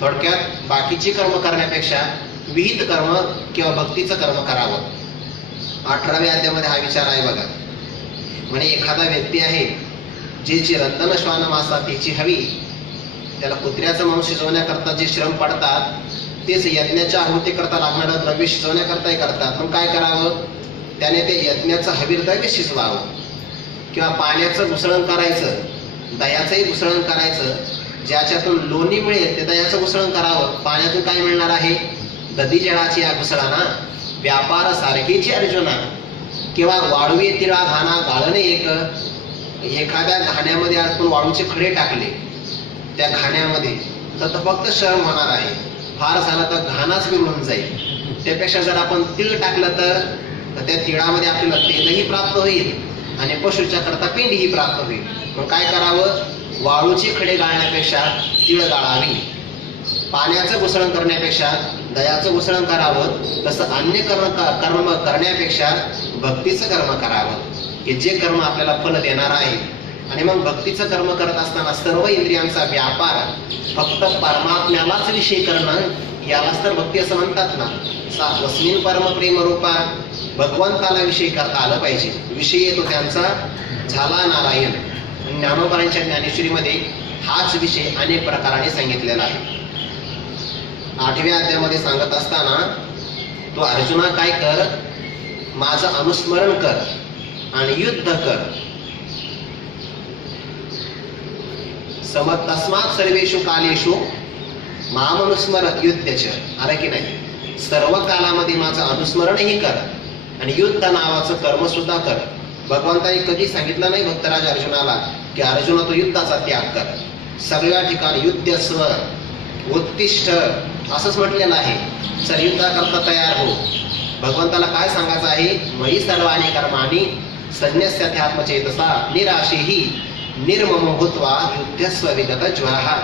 थोडक्यात बाकीची कर्म करण्यापेक्षा विहित कर्म किंवा भक्तीचं कर्म करावं. 18व्या अध्यायामध्ये हा विचार आहे बघा. म्हणे एखादा व्यक्ती आहे ज्याची रंतन श्वान मासा त्याची हवी, त्याला कुत्र्याचं मांस शिजवण्याकरता जे श्रम पडतात तेच यज्ञाच्या आहुती करता लागणारं द्रव्य शिजवण्याकरताही करतात. पण काय करावं? त्याने ते यज्ञाचं हविर्दव्य शिजवावं किंवा पाण्याचं घुसळण करायचं, दह्याचंही घुसळण करायचं. ज्याच्यातून लोणी मिळेल ते दह्याचं घुसळण करावं. पाण्यातून काय मिळणार आहे? दधी जळाची या घुसळाना व्यापार सारखीची अर्जुना. किंवा वाळवी तिळा घाणा गाळणे एक. एखाद्या घाण्यामध्ये आपण वाळूचे खडे टाकले त्या घाण्यामध्ये तर फक्त शरम होणार आहे, फार झालं तर घाणाच मिळून जाईल. त्यापेक्षा जर आपण तीळ टाकलं तर त्या तिळामध्ये आपल्याला तेलही प्राप्त होईल आणि पशुच्या करता पेंडीही प्राप्त होईल. मग काय करावं? वाळूचे खडे गाळण्यापेक्षा तीळ गाळावी. पाण्याचं घुसळण करण्यापेक्षा दयाचं घुसळण करावं. तसं अन्य कर्म करण्यापेक्षा भक्तीचं कर्म करावं की जे कर्म आपल्याला फल देणार आहे. आणि मग भक्तीचं कर्म करत असताना सर्व इंद्रियांचा व्यापार फक्त परमात्म्यालाच विषय करणं, यालाच तर भक्ती असं म्हणतात ना. सात्वस्मिन परम प्रेम रूपा, भगवंताला विषय करता आलं पाहिजे. विषय येतो त्यांचा झाला नारायण. ज्ञानोबांच्या ज्ञानेश्वरीमध्ये हाच विषय अनेक प्रकाराने सांगितलेला आहे. 8व्या अध्यायामध्ये सांगत असताना तो अर्जुना काय कर, माझं अनुस्मरण कर आणि युद्ध कर. तस्मात सर्वेषु कालेषु मामनुस्मरत युद्धच. अरे की नाही, सर्व कालामध्ये माझं अनुस्मरणही कर आणि युद्ध नावाचं कर्म सुद्धा कर. भगवंताने कधी सांगितलं नाही भक्तराज अर्जुनाला की अर्जुना तो युद्धाचा त्याग कर. सगळ्या ठिकाणी युद्ध स्व उत्तिष्ठ असंच म्हटलेलं आहे. सर युद्धाकरता तयार हो. भगवंताला काय सांगायचं आहे? मयी सर्वाणी कर्माणी संन्यस्याध्यात्मचेतसा निराशेही निर्मम भूत्वा युद्धस्व विगत ज्वरहा.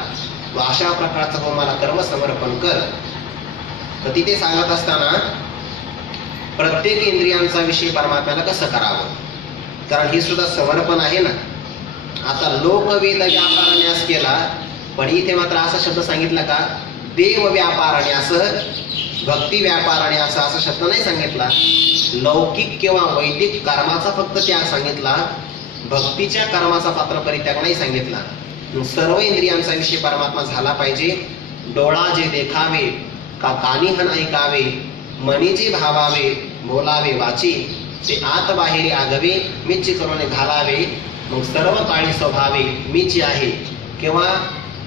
तो अशा प्रकारचं हो मला कर्म समर्पण कर. तर तिथे सांगत असताना प्रत्येक इंद्रियांचा विषय परमात्म्याला कसं करावं, कारण हे सुद्धा समर्पण आहे ना. आता लोकवेद व्यापारान्यास केला, पण इथे मात्र असा शब्द सांगितला का देव व्यापारान्यास, भक्ती व्यापारान्यास असा शब्द नाही सांगितला. लौकिक किंवा वैदिक कर्माचा फक्त त्याग सांगितला, भक्तीच्या कर्माचा पात्र परित्याग नाही सांगितला. सर्व इंद्रियांचा विषय परमात्मा झाला पाहिजे. डोळा जे देखावे, का कानी हन ऐकावे, मनी जे भावावे, बोलावे वाची, ते आत बाहेरी आगवे, मीची करून घालावे. मग सर्व काळी स्वभावे मीची आहे. किंवा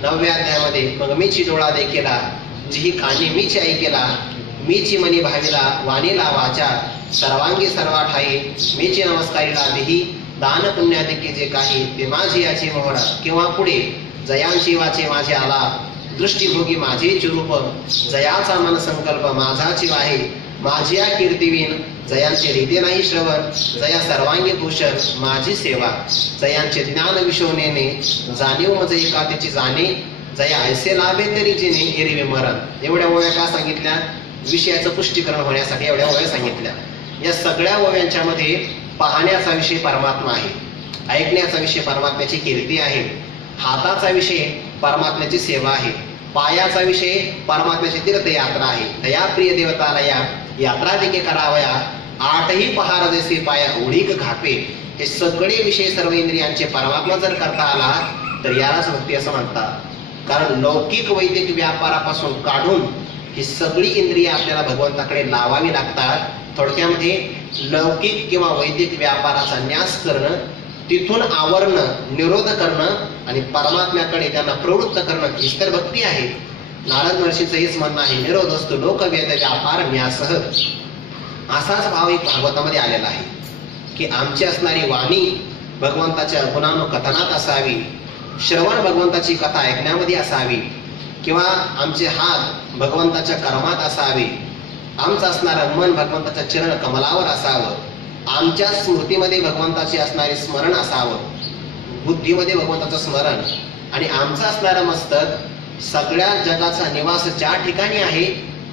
9व्या अध्यायामध्ये मग मीची डोळा देखीला, जी कानी मीची ऐकेला, मीची मनी भाविला, वाणीला वाचा, सर्वांगी सर्वा ठाई, मीची नमस्कारीला देही, दान पुण्याधिकी जे काही ते माझी याची मोहर. किंवा पुढे जयांची वाचे माझे आला, दृष्टीभोगी माझे चुरूप, जयाचा मन संकल्प माझाची आहे, माझी या कीर्तिवीन, जयांचे रीते नाही श्रवण, जया सर्वांगी भूषण माझी सेवा, जयांचे ज्ञान विशोनेने, जाणीव मज एका त्याची जाणे, जया ऐसे लाभे तरी जिने एरवी मरण. एवढ्या ओव्या का सांगितल्या? विषयाचं पुष्टीकरण होण्यासाठी एवढ्या ओव्या सांगितल्या. या सगळ्या ओव्यांच्या मध्ये पाहण्याचा विषय परमात्मा आहे, ऐकण्याचा विषय परमात्म्याची कीर्ती आहे, हाताचा विषय परमात्म्याची सेवा आहे, पायाचा विषय परमात्म्याची तीर्थयात्रा आहे. दया प्रिय देवताला या यात्रा देखील करावया, 8ही पहार जैसे पाया उडीक घापे. हे सगळे विषय सर्व इंद्रियांचे परमात्मा जर करता आला तर यालाच भक्ती असं म्हणतात. कारण लौकिक वैदिक व्यापारापासून काढून ही सगळी इंद्रिय आपल्याला भगवंताकडे लावावी लागतात. थोडक्यामध्ये लौकिक किंवा वैदिक व्यापाराचा न्यास करणं, तिथून आवरणं, निरोध करणं आणि परमात्म्याकडे त्यांना प्रवृत्त करणं हीच तर भक्ती आहे. नारद महर्षीचं हेच म्हणणं आहे, निरोध असतो लोकवेद व्यापार न्यासह. असाच भाव एक भागवतामध्ये आलेला आहे की आमची असणारी वाणी भगवंताच्या गुणानुकथनात असावी, श्रवण भगवंताची कथा ऐकण्यामध्ये असावी, किंवा आमचे हात भगवंताच्या कर्मात असावे, आमचं असणारं मन भगवंताच्या चरण कमलावर असावं, आमच्या स्मृतीमध्ये भगवंताचे असणारे स्मरण असावं, बुद्धीमध्ये भगवंताचं स्मरण, आणि आमचं असणारं मस्तक सगळ्या जगाचा निवास ज्या ठिकाणी आहे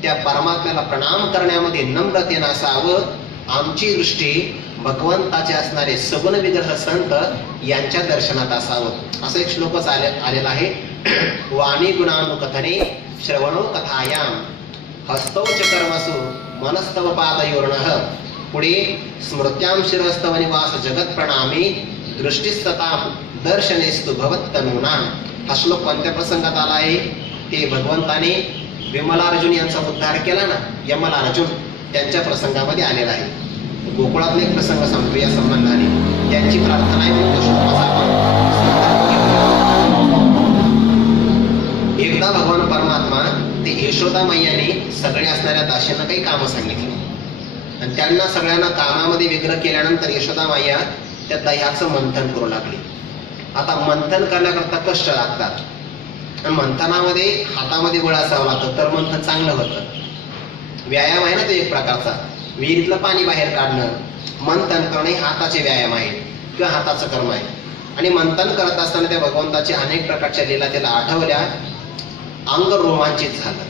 त्या परमात्म्याला प्रणाम करण्यामध्ये नम्रतेनं असावं. आमची दृष्टी भगवंताचे असणारे सगुण विग्रह संत यांच्या दर्शनात असावं. असं एक श्लोकच आलेला आहे. वाणी गुणानुकथने श्रवणो कथायाम हस्तौ च कर्मसु मनस्तव पादयोर्णः. पुढे स्मृत्यां शिरस्तव निवास जगत प्रणामी दृष्टिस्ततां दर्शनेस्तु भवत्तनूनां. हा श्लोक कोणत्या प्रसंगात आला आहे? ते भगवंताने विमलार्जुन यांचा उद्धार केला ना, यमलार्जुन त्यांच्या प्रसंगामध्ये आलेला आहे. गोकुळातला एक प्रसंग सांगतो या संबंधाने. त्यांची प्रार्थना आहे म्हणून तो श्लोकाचा आपण एकदा भगवान परमात्मा ते यशोदा मैयाने सगळे असणाऱ्या दासींना काही कामं सांगितली आणि त्यांना सगळ्यांना कामामध्ये विग्रह केल्यानंतर यशोदा मैया त्या दह्याचं मंथन करू लागली. आता मंथन करण्याकरता कष्ट लागतात आणि मंथनामध्ये हातामध्ये बळ असावं लागतं तर मंथन चांगलं होतं. व्यायाम आहे ना तो एक प्रकारचा. विहिरीतलं पाणी बाहेर काढणं, मंथन करणे हाताचे व्यायाम आहे किंवा हाताचं कर्म आहे. आणि मंथन करत असताना त्या भगवंताच्या अनेक प्रकारच्या लीला त्याला आठवल्या. अंग रोमांचित झालं.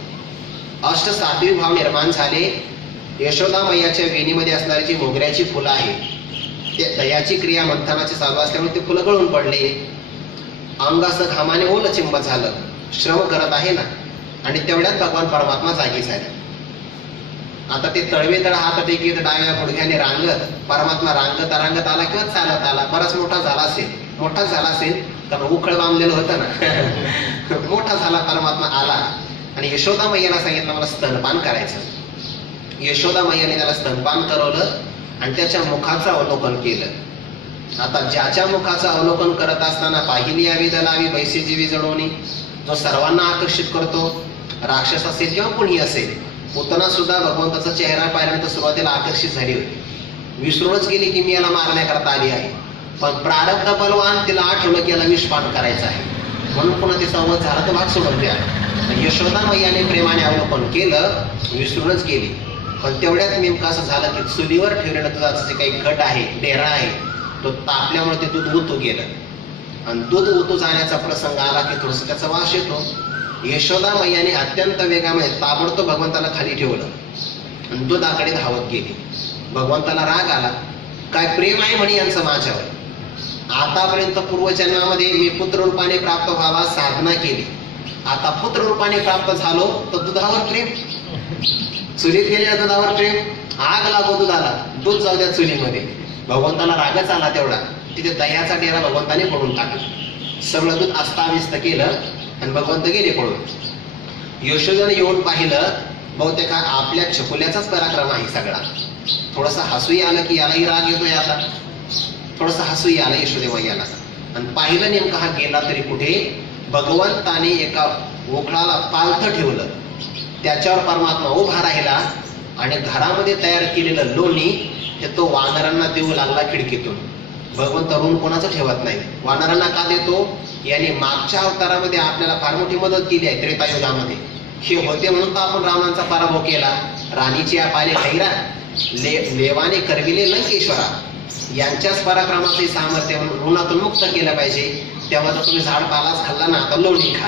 अष्ट सात्विक भाव निर्माण झाले. यशोदा मैयाच्या वेणीमध्ये असणारी जी मोगऱ्याची फुलं आहे ते दह्याची क्रिया मंथनाची चालू असल्यामुळे ते फुलं गळून पडले. अंग असं घामाने ओलचिंब झालं. श्रम करत आहे ना. आणि तेवढ्यात भगवान परमात्मा जागी झाले. आता ते तळवेतळ हातात एक डाव्या गुडघ्याने रांगत परमात्मा रांगत आला किंवा चालत आला. बराच मोठा झाला असेल कारण उखळ बांधलेलं होतं ना. मोठा झाला परमात्मा आला आणि यशोदा मैयाला सांगितलं मला स्तनपान करायचं. यशोदा मैयाने त्याला स्तनपान करवलं आणि त्याच्या मुखाचं अवलोकन केलं. आता ज्याच्या मुखाचं अवलोकन करत असताना पाहिली यावी दलावी बैसे जीवी जडवणी जो सर्वांना आकर्षित करतो, राक्षस असेल किंवा कुणी असेल. पुतना सुद्धा भगवंताचा चेहरा पाहिल्यानंतर सुरुवातीला आकर्षित झाली होती. विसरूनच गेली की मी याला मारण्याकरता आली आहे. पण प्रारब्ध बलवान तिला आठवलं की याला विषपान करायचं आहे म्हणून पुन्हा ते संवाद झाला तर भाग सोडून द्या. यशोदा मैयाने प्रेमाने अवलोकन केलं, विसरूनच गेली. पण तेवढ्यात नेमकं असं झालं की चुलीवर ठेवलेलं दुधाचं जे काही घट आहे, डेरा आहे, तो तापल्यामुळे ते दूध उतू गेलं आणि दूध उतू जाण्याचा प्रसंग आला की थोडस त्याचा वास येतो. यशोदा मैयाने अत्यंत वेगामध्ये ताबडतोब भगवंताला खाली ठेवलं आणि दुधाकडे धावत गेली. भगवंताला राग आला. काय प्रेम आहे म्हणे यांचं माझ्यावर. आतापर्यंत पूर्वजन्मामध्ये मी पुत्र रूपाने प्राप्त व्हावा साधना केली. आता पुत्र रूपाने प्राप्त झालो तर दुधावर प्रेम. चुलीत गेल्या दुधावर प्रेम. आग लागो दुधाला, दूध जाऊ द्या चुलीमध्ये. भगवंताला रागच आला तेवढा. तिथे दह्याचा डेरा भगवंताने पडून टाकला. सगळं दूध अस्ताव्यस्त केलं आणि भगवंत गेले पळून. यशोदेने येऊन पाहिलं बहुतेक हा आपल्या छकुल्याचाच पराक्रम आहे सगळा. थोडस हसूही आलं की यालाही राग येतोय. आता थोडस हसूही आलं यशोदे मैयाला आणि पाहिलं नेमकं हा गेला तरी कुठे. भगवंताने एका ओखळाला पालथं ठेवलं. त्याच्यावर परमात्मा उभा राहिला आणि घरामध्ये तयार केलेलं लोणी हे तो वानरांना देऊ लागला खिडकीतून. भगवंत ऋण कोणाचं ठेवत नाही. वानरांना का देतो? याने मागच्या अवतारामध्ये आपल्याला फार मोठी मदत केली आहे त्रेतायुगामध्ये. हे होते म्हणून तर आपण रावणाचा पराभव केला. राणीची पाले खैरा लेवाने करविले लंकेश्वरा. यांच्याच पराक्रमाचे सामर्थ्य म्हणून ऋणातून मुक्त केलं पाहिजे. तेव्हा तर तुम्ही झाड पालाच खाल्ला ना, आता लोणी खा.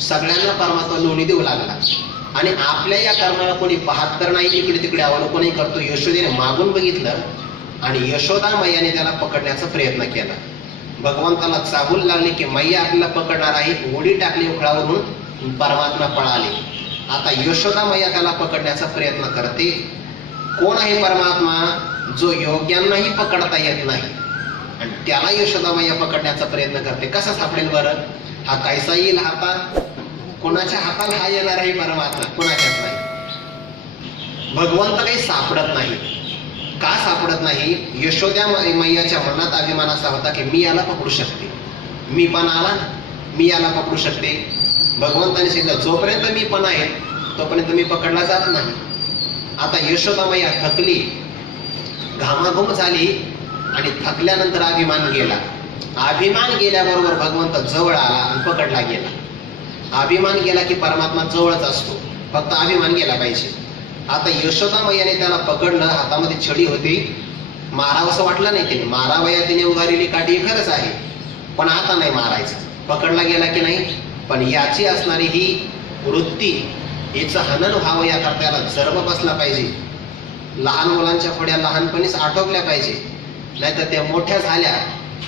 सगळ्यांना परमात्मा लोणी देऊ लागला आणि आपल्या या कर्माला कोणी पाहत तर नाही, इकडे तिकडे अवलोकनही करतो. यशोदेने मागून बघितलं आणि यशोदा मैयाने त्याला पकडण्याचा प्रयत्न केला. भगवंताला चाहूल लागली की मैया आपल्याला पकडणार आहे. उडी टाकली उखळावरून, परमात्मा पळाले. आता यशोदा मैया त्याला पकडण्याचा प्रयत्न करते. कोण आहे परमात्मा? जो योग्यांनाही पकडता येत नाही आणि त्याला यशोदा मैया पकडण्याचा प्रयत्न करते. कसा सापडेल बरं? हा कैसा येईल हातात? कोणाच्या हाताला हा येणार आहे परमात्मा? कोणाच्याच नाही. भगवंत काही सापडत नाही. का सापडत नाही? यशोदा मैयाच्या मनात अभिमान असा होता की मी याला पकडू शकते. मी पण आला ना, मी याला पकडू शकते. भगवंताने सांगितलं जोपर्यंत मी पण आहे तोपर्यंत मी पकडला जात नाही. आता यशोदा मैया थकली, घामाघूम झाली आणि थकल्यानंतर अभिमान गेला. अभिमान गेल्याबरोबर भगवंत जवळ आला आणि पकडला गेला. अभिमान गेला की परमात्मा जवळच असतो, फक्त अभिमान गेला पाहिजे. आता यशोदा मैयाने त्याला पकडलं. हातामध्ये छडी होती. मारावंसं वाटलं नाही तिने. मारावया तिने उगारलेली काठी खरंच आहे, पण आता नाही मारायचं. पकडला गेला की नाही. पण याची असणारी ही वृत्ती, हिचं हनन व्हावं याकरता त्याला जर्म बसला पाहिजे. लहान मुलांच्या खोड्या लहानपणीच आटोपल्या पाहिजे, नाहीतर त्या मोठ्या झाल्या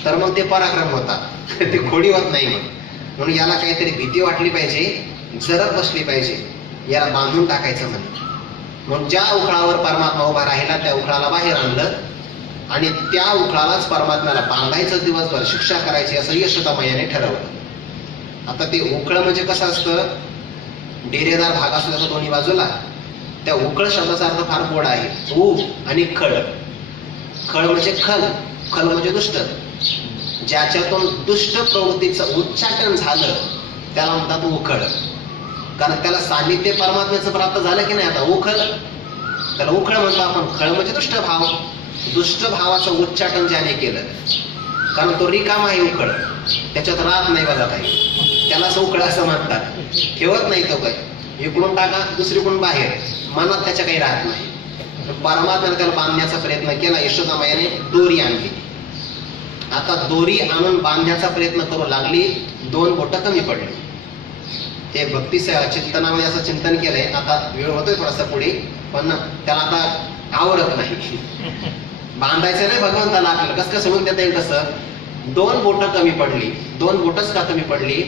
तर मग ते पराक्रम होतात. ते खोडी होत नाही. म्हणून याला काहीतरी भीती वाटली पाहिजे, जरब बसली पाहिजे. याला बांधून टाकायचं म्हणून ज्या उखळावर परमात्मा उभा राहिला त्या उखळाला बाहेर आणलं आणि त्या उखळालाच परमात्म्याला बांधायचं, दिवसभर शिक्षा करायची असं यशोदा मैयाने ठरवलं. आता ते उखळ म्हणजे कसं असतं? डेरेदार भाग असतो त्याचा दोन्ही बाजूला. त्या उखळ शब्दाचा अर्थ फार गोड आहे. ऊ आणि खळ. खळ म्हणजे खल, खल म्हणजे दुष्ट. ज्याच्यातून दुष्ट प्रवृत्तीचं उच्चाटन झालं त्याला म्हणतात उखळ. कारण त्याला सान्निध्य परमात्म्याचं प्राप्त झालं की नाही, आता उखळ, त्याला उखळ म्हणतो आपण. खळ म्हणजे दुष्ट भाव, दुष्ट भावाचं उच्चाटन ज्याने केलं, कारण तो रिकाम आहे उखळ, त्याच्यात राहत नाही बघा काही, त्याला असं उखळ असं म्हणतात. ठेवत नाही तो काही, इकडून टाका दुसरीकडून बाहेर, मनात त्याच्या काही राहत नाही. परमात्म्याने त्याला बांधण्याचा प्रयत्न केला, यशोदामायाने दोरी आणली. आता दोरी आणून बांधण्याचा प्रयत्न करू लागली, 2 बोटं कमी पडली. ते भक्ती चिंतनामध्ये असं चिंतन केलंय, आता वेळ होतोय थोडासा पुढे, पण त्याला आता आवडत नाही. बांधायचं नाही भगवंताला आपल्याला, कसं समजून देता येईल तसं. 2 बोटं कमी पडली. 2 बोटच का कमी पडली?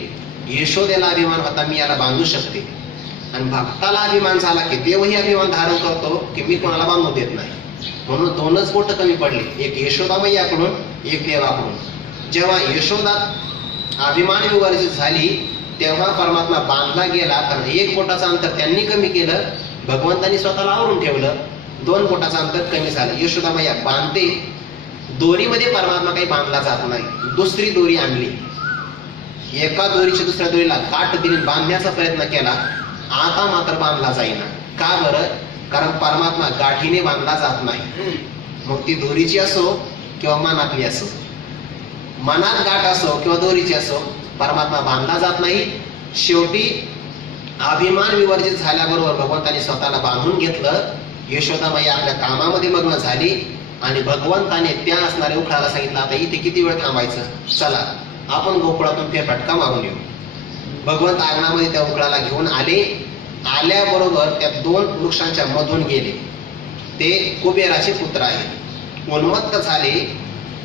यशोदेला अभिमान होता मी याला बांधू शकते, आणि भक्ताला अभिमान झाला की देवही अभिमान धारण करतो की मी कोणाला बांधू देत नाही, म्हणून 2च बोटं कमी पडली, एक यशोदामय्याकडून एक देवाकडून. जेव्हा यशोदा अभिमान विवर्जित झाली तेव्हा परमात्मा बांधला गेला, कारण 1 बोटाचं अंतर त्यांनी कमी केलं, भगवंतांनी स्वतःला आवरून ठेवलं, 2 बोटाचं अंतर कमी झालं. यशोदामय्या बांधते, दोरीमध्ये परमात्मा काही बांधला जात नाही. दुसरी दोरी आणली, एका दोरीची दुसऱ्या दोरीला गाठ दिली, बांधण्याचा प्रयत्न केला, आता मात्र बांधला जाईना. का बरं? कारण परमात्मा गाठीने बांधला जात नाही. मग ती दोरीची असो किंवा मनातली असो, मनात गाठ असो किंवा दोरीची असो, परमात्मा बांधला जात नाही. शेवटी अभिमान विवर्जित झाल्याबरोबर भगवंताने स्वतःला बांधून घेतलं. यशोदामाई आपल्या कामामध्ये मग्न झाली आणि भगवंताने त्या असणाऱ्या उखळाला सांगितलं, आता इथे किती वेळ थांबायचं, चला आपण गोकुळातून फेरफटका मारून येऊ. भगवंत अंगणामध्ये त्या उखळाला घेऊन आले. आल्याबरोबर त्या 2 वृक्षांच्या मधून गेले. ते कुबेराचे पुत्र आहेत. उन्मत्त झाले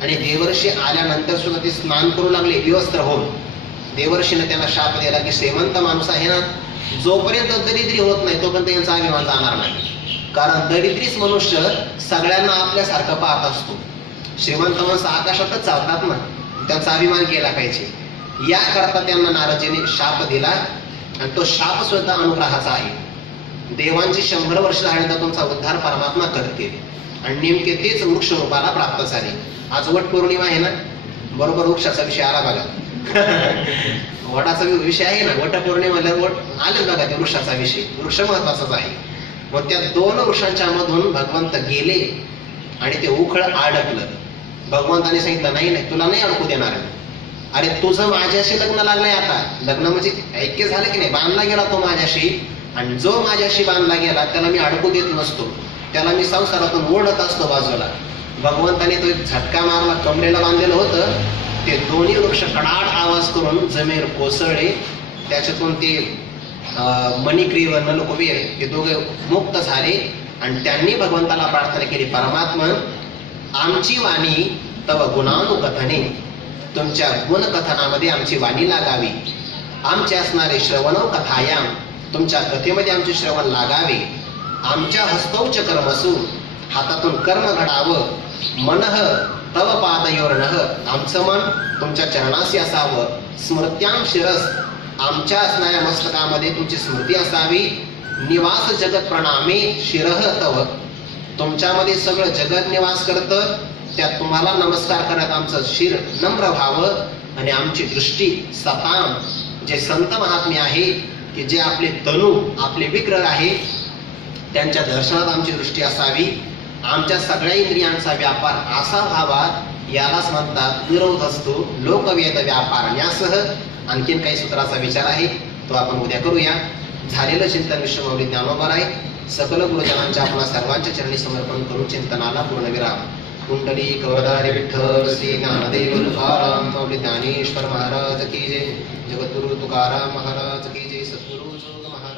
आणि देवर्षी आल्यानंतर सुद्धा ते स्नान करू लागले विवस्त्र होऊन. देवर्षीने त्यांना शाप दिला की श्रीमंत माणूस आहे ना, जोपर्यंत दरिद्री होत नाही तोपर्यंत यांचा अभिमान जाणार नाही. कारण दरिद्रीच मनुष्य सगळ्यांना आपल्यासारखं पाहत असतो. श्रीमंत माणसं आकाशातच चालतात ना, त्यांचा अभिमान केला पाहिजे. याकरता त्यांना नारदजीने शाप दिला, आणि तो शाप सुद्धा अनुग्रहाचा आहे. देवांची 100 वर्ष झाल्यानंतर तुमचा उद्धार परमात्मा करतील, आणि नेमके तेच वृक्ष रूपाला प्राप्त झाले. आज वट पौर्णिमा आहे ना, बरोबर वृक्षाचा विषय आला बघा. वटाचा विषय आहे ना, वट पौर्णिमा वट आले बघा, त्या वृक्षाचा विषय, वृक्ष महत्वाचाच आहे. मग त्या 2 वृक्षांच्या मधून भगवंत गेले आणि ते उखळ अडकलं. भगवंताने सांगितलं, नाही नाही तुला नाही अडकू देणार. अरे तुझं माझ्याशी लग्न लागलंय, आता लग्न म्हणजे ऐक्य झालं की नाही, बांधला गेला तो माझ्याशी, आणि जो माझ्याशी बांधला गेला त्याला मी अडकू देत नसतो, त्याला मी संसारातून ओढत असतो बाजूला. भगवंताने तो एक झटका मारला, कमरेला बांधलेलं होतं, ते 2 वृक्ष कडाड आवाज करून जमीर कोसळले. त्याच्यातून ते मणिग्रीव नलकुबेर हे दोघे मुक्त झाले, आणि त्यांनी भगवंताला प्रार्थना केली, परमात्मा आमची वाणी तव गुणानुकथने, तुमच्या गुणकथनामध्ये आमची वाणी लागावी. आमचे असणारे श्रवणव कथायाम, तुमच्या कथेमध्ये आमचे श्रवण लागावे. आमच्या हस्तौच कर्मसु, हातातून कर्म घडावं. मनः तव पादयोर्णः, आमचं मन तुमच्या चरणाशी असावं. स्मृत्यां शिरस, आमच्या असणाऱ्या मस्तकामध्ये तुमची स्मृती असावी. निवास जगत प्रणामे शिरः तव, तुमच्यामध्ये सगळं जगत निवास करतं, त्यात तुम्हाला नमस्कार करत आमचं शिर नम्र व्हावं. आणि आमची दृष्टी सताम, जे संत महात्मे आहे की जे आपले तनू आपले विग्रह आहे त्यांच्या दर्शनात आमची दृष्टी असावी. आमच्या सगळ्या इंद्रियांचा व्यापार असा व्हावा, यालाच म्हणतात विरोध असतो लोकवेद व्यापार न्यासह. आणखीन काही सूत्राचा विचार आहे तो आपण उद्या करूया. झालेलं चिंतन विश्वमौली ज्ञानोबा आहे. सकल गुरुजनांच्या आपल्या सर्वांच्या चरणी समर्पण करून चिंतनाला पूर्णविराम. कुंडली कवरधारी विठ्ठल श्री ज्ञानदेव तुकाराम माऊली ज्ञानेश्वर महाराज की जय. जगद्गुरु तुकाराम महाराज की जय. सद्गुरु जोग महाराज.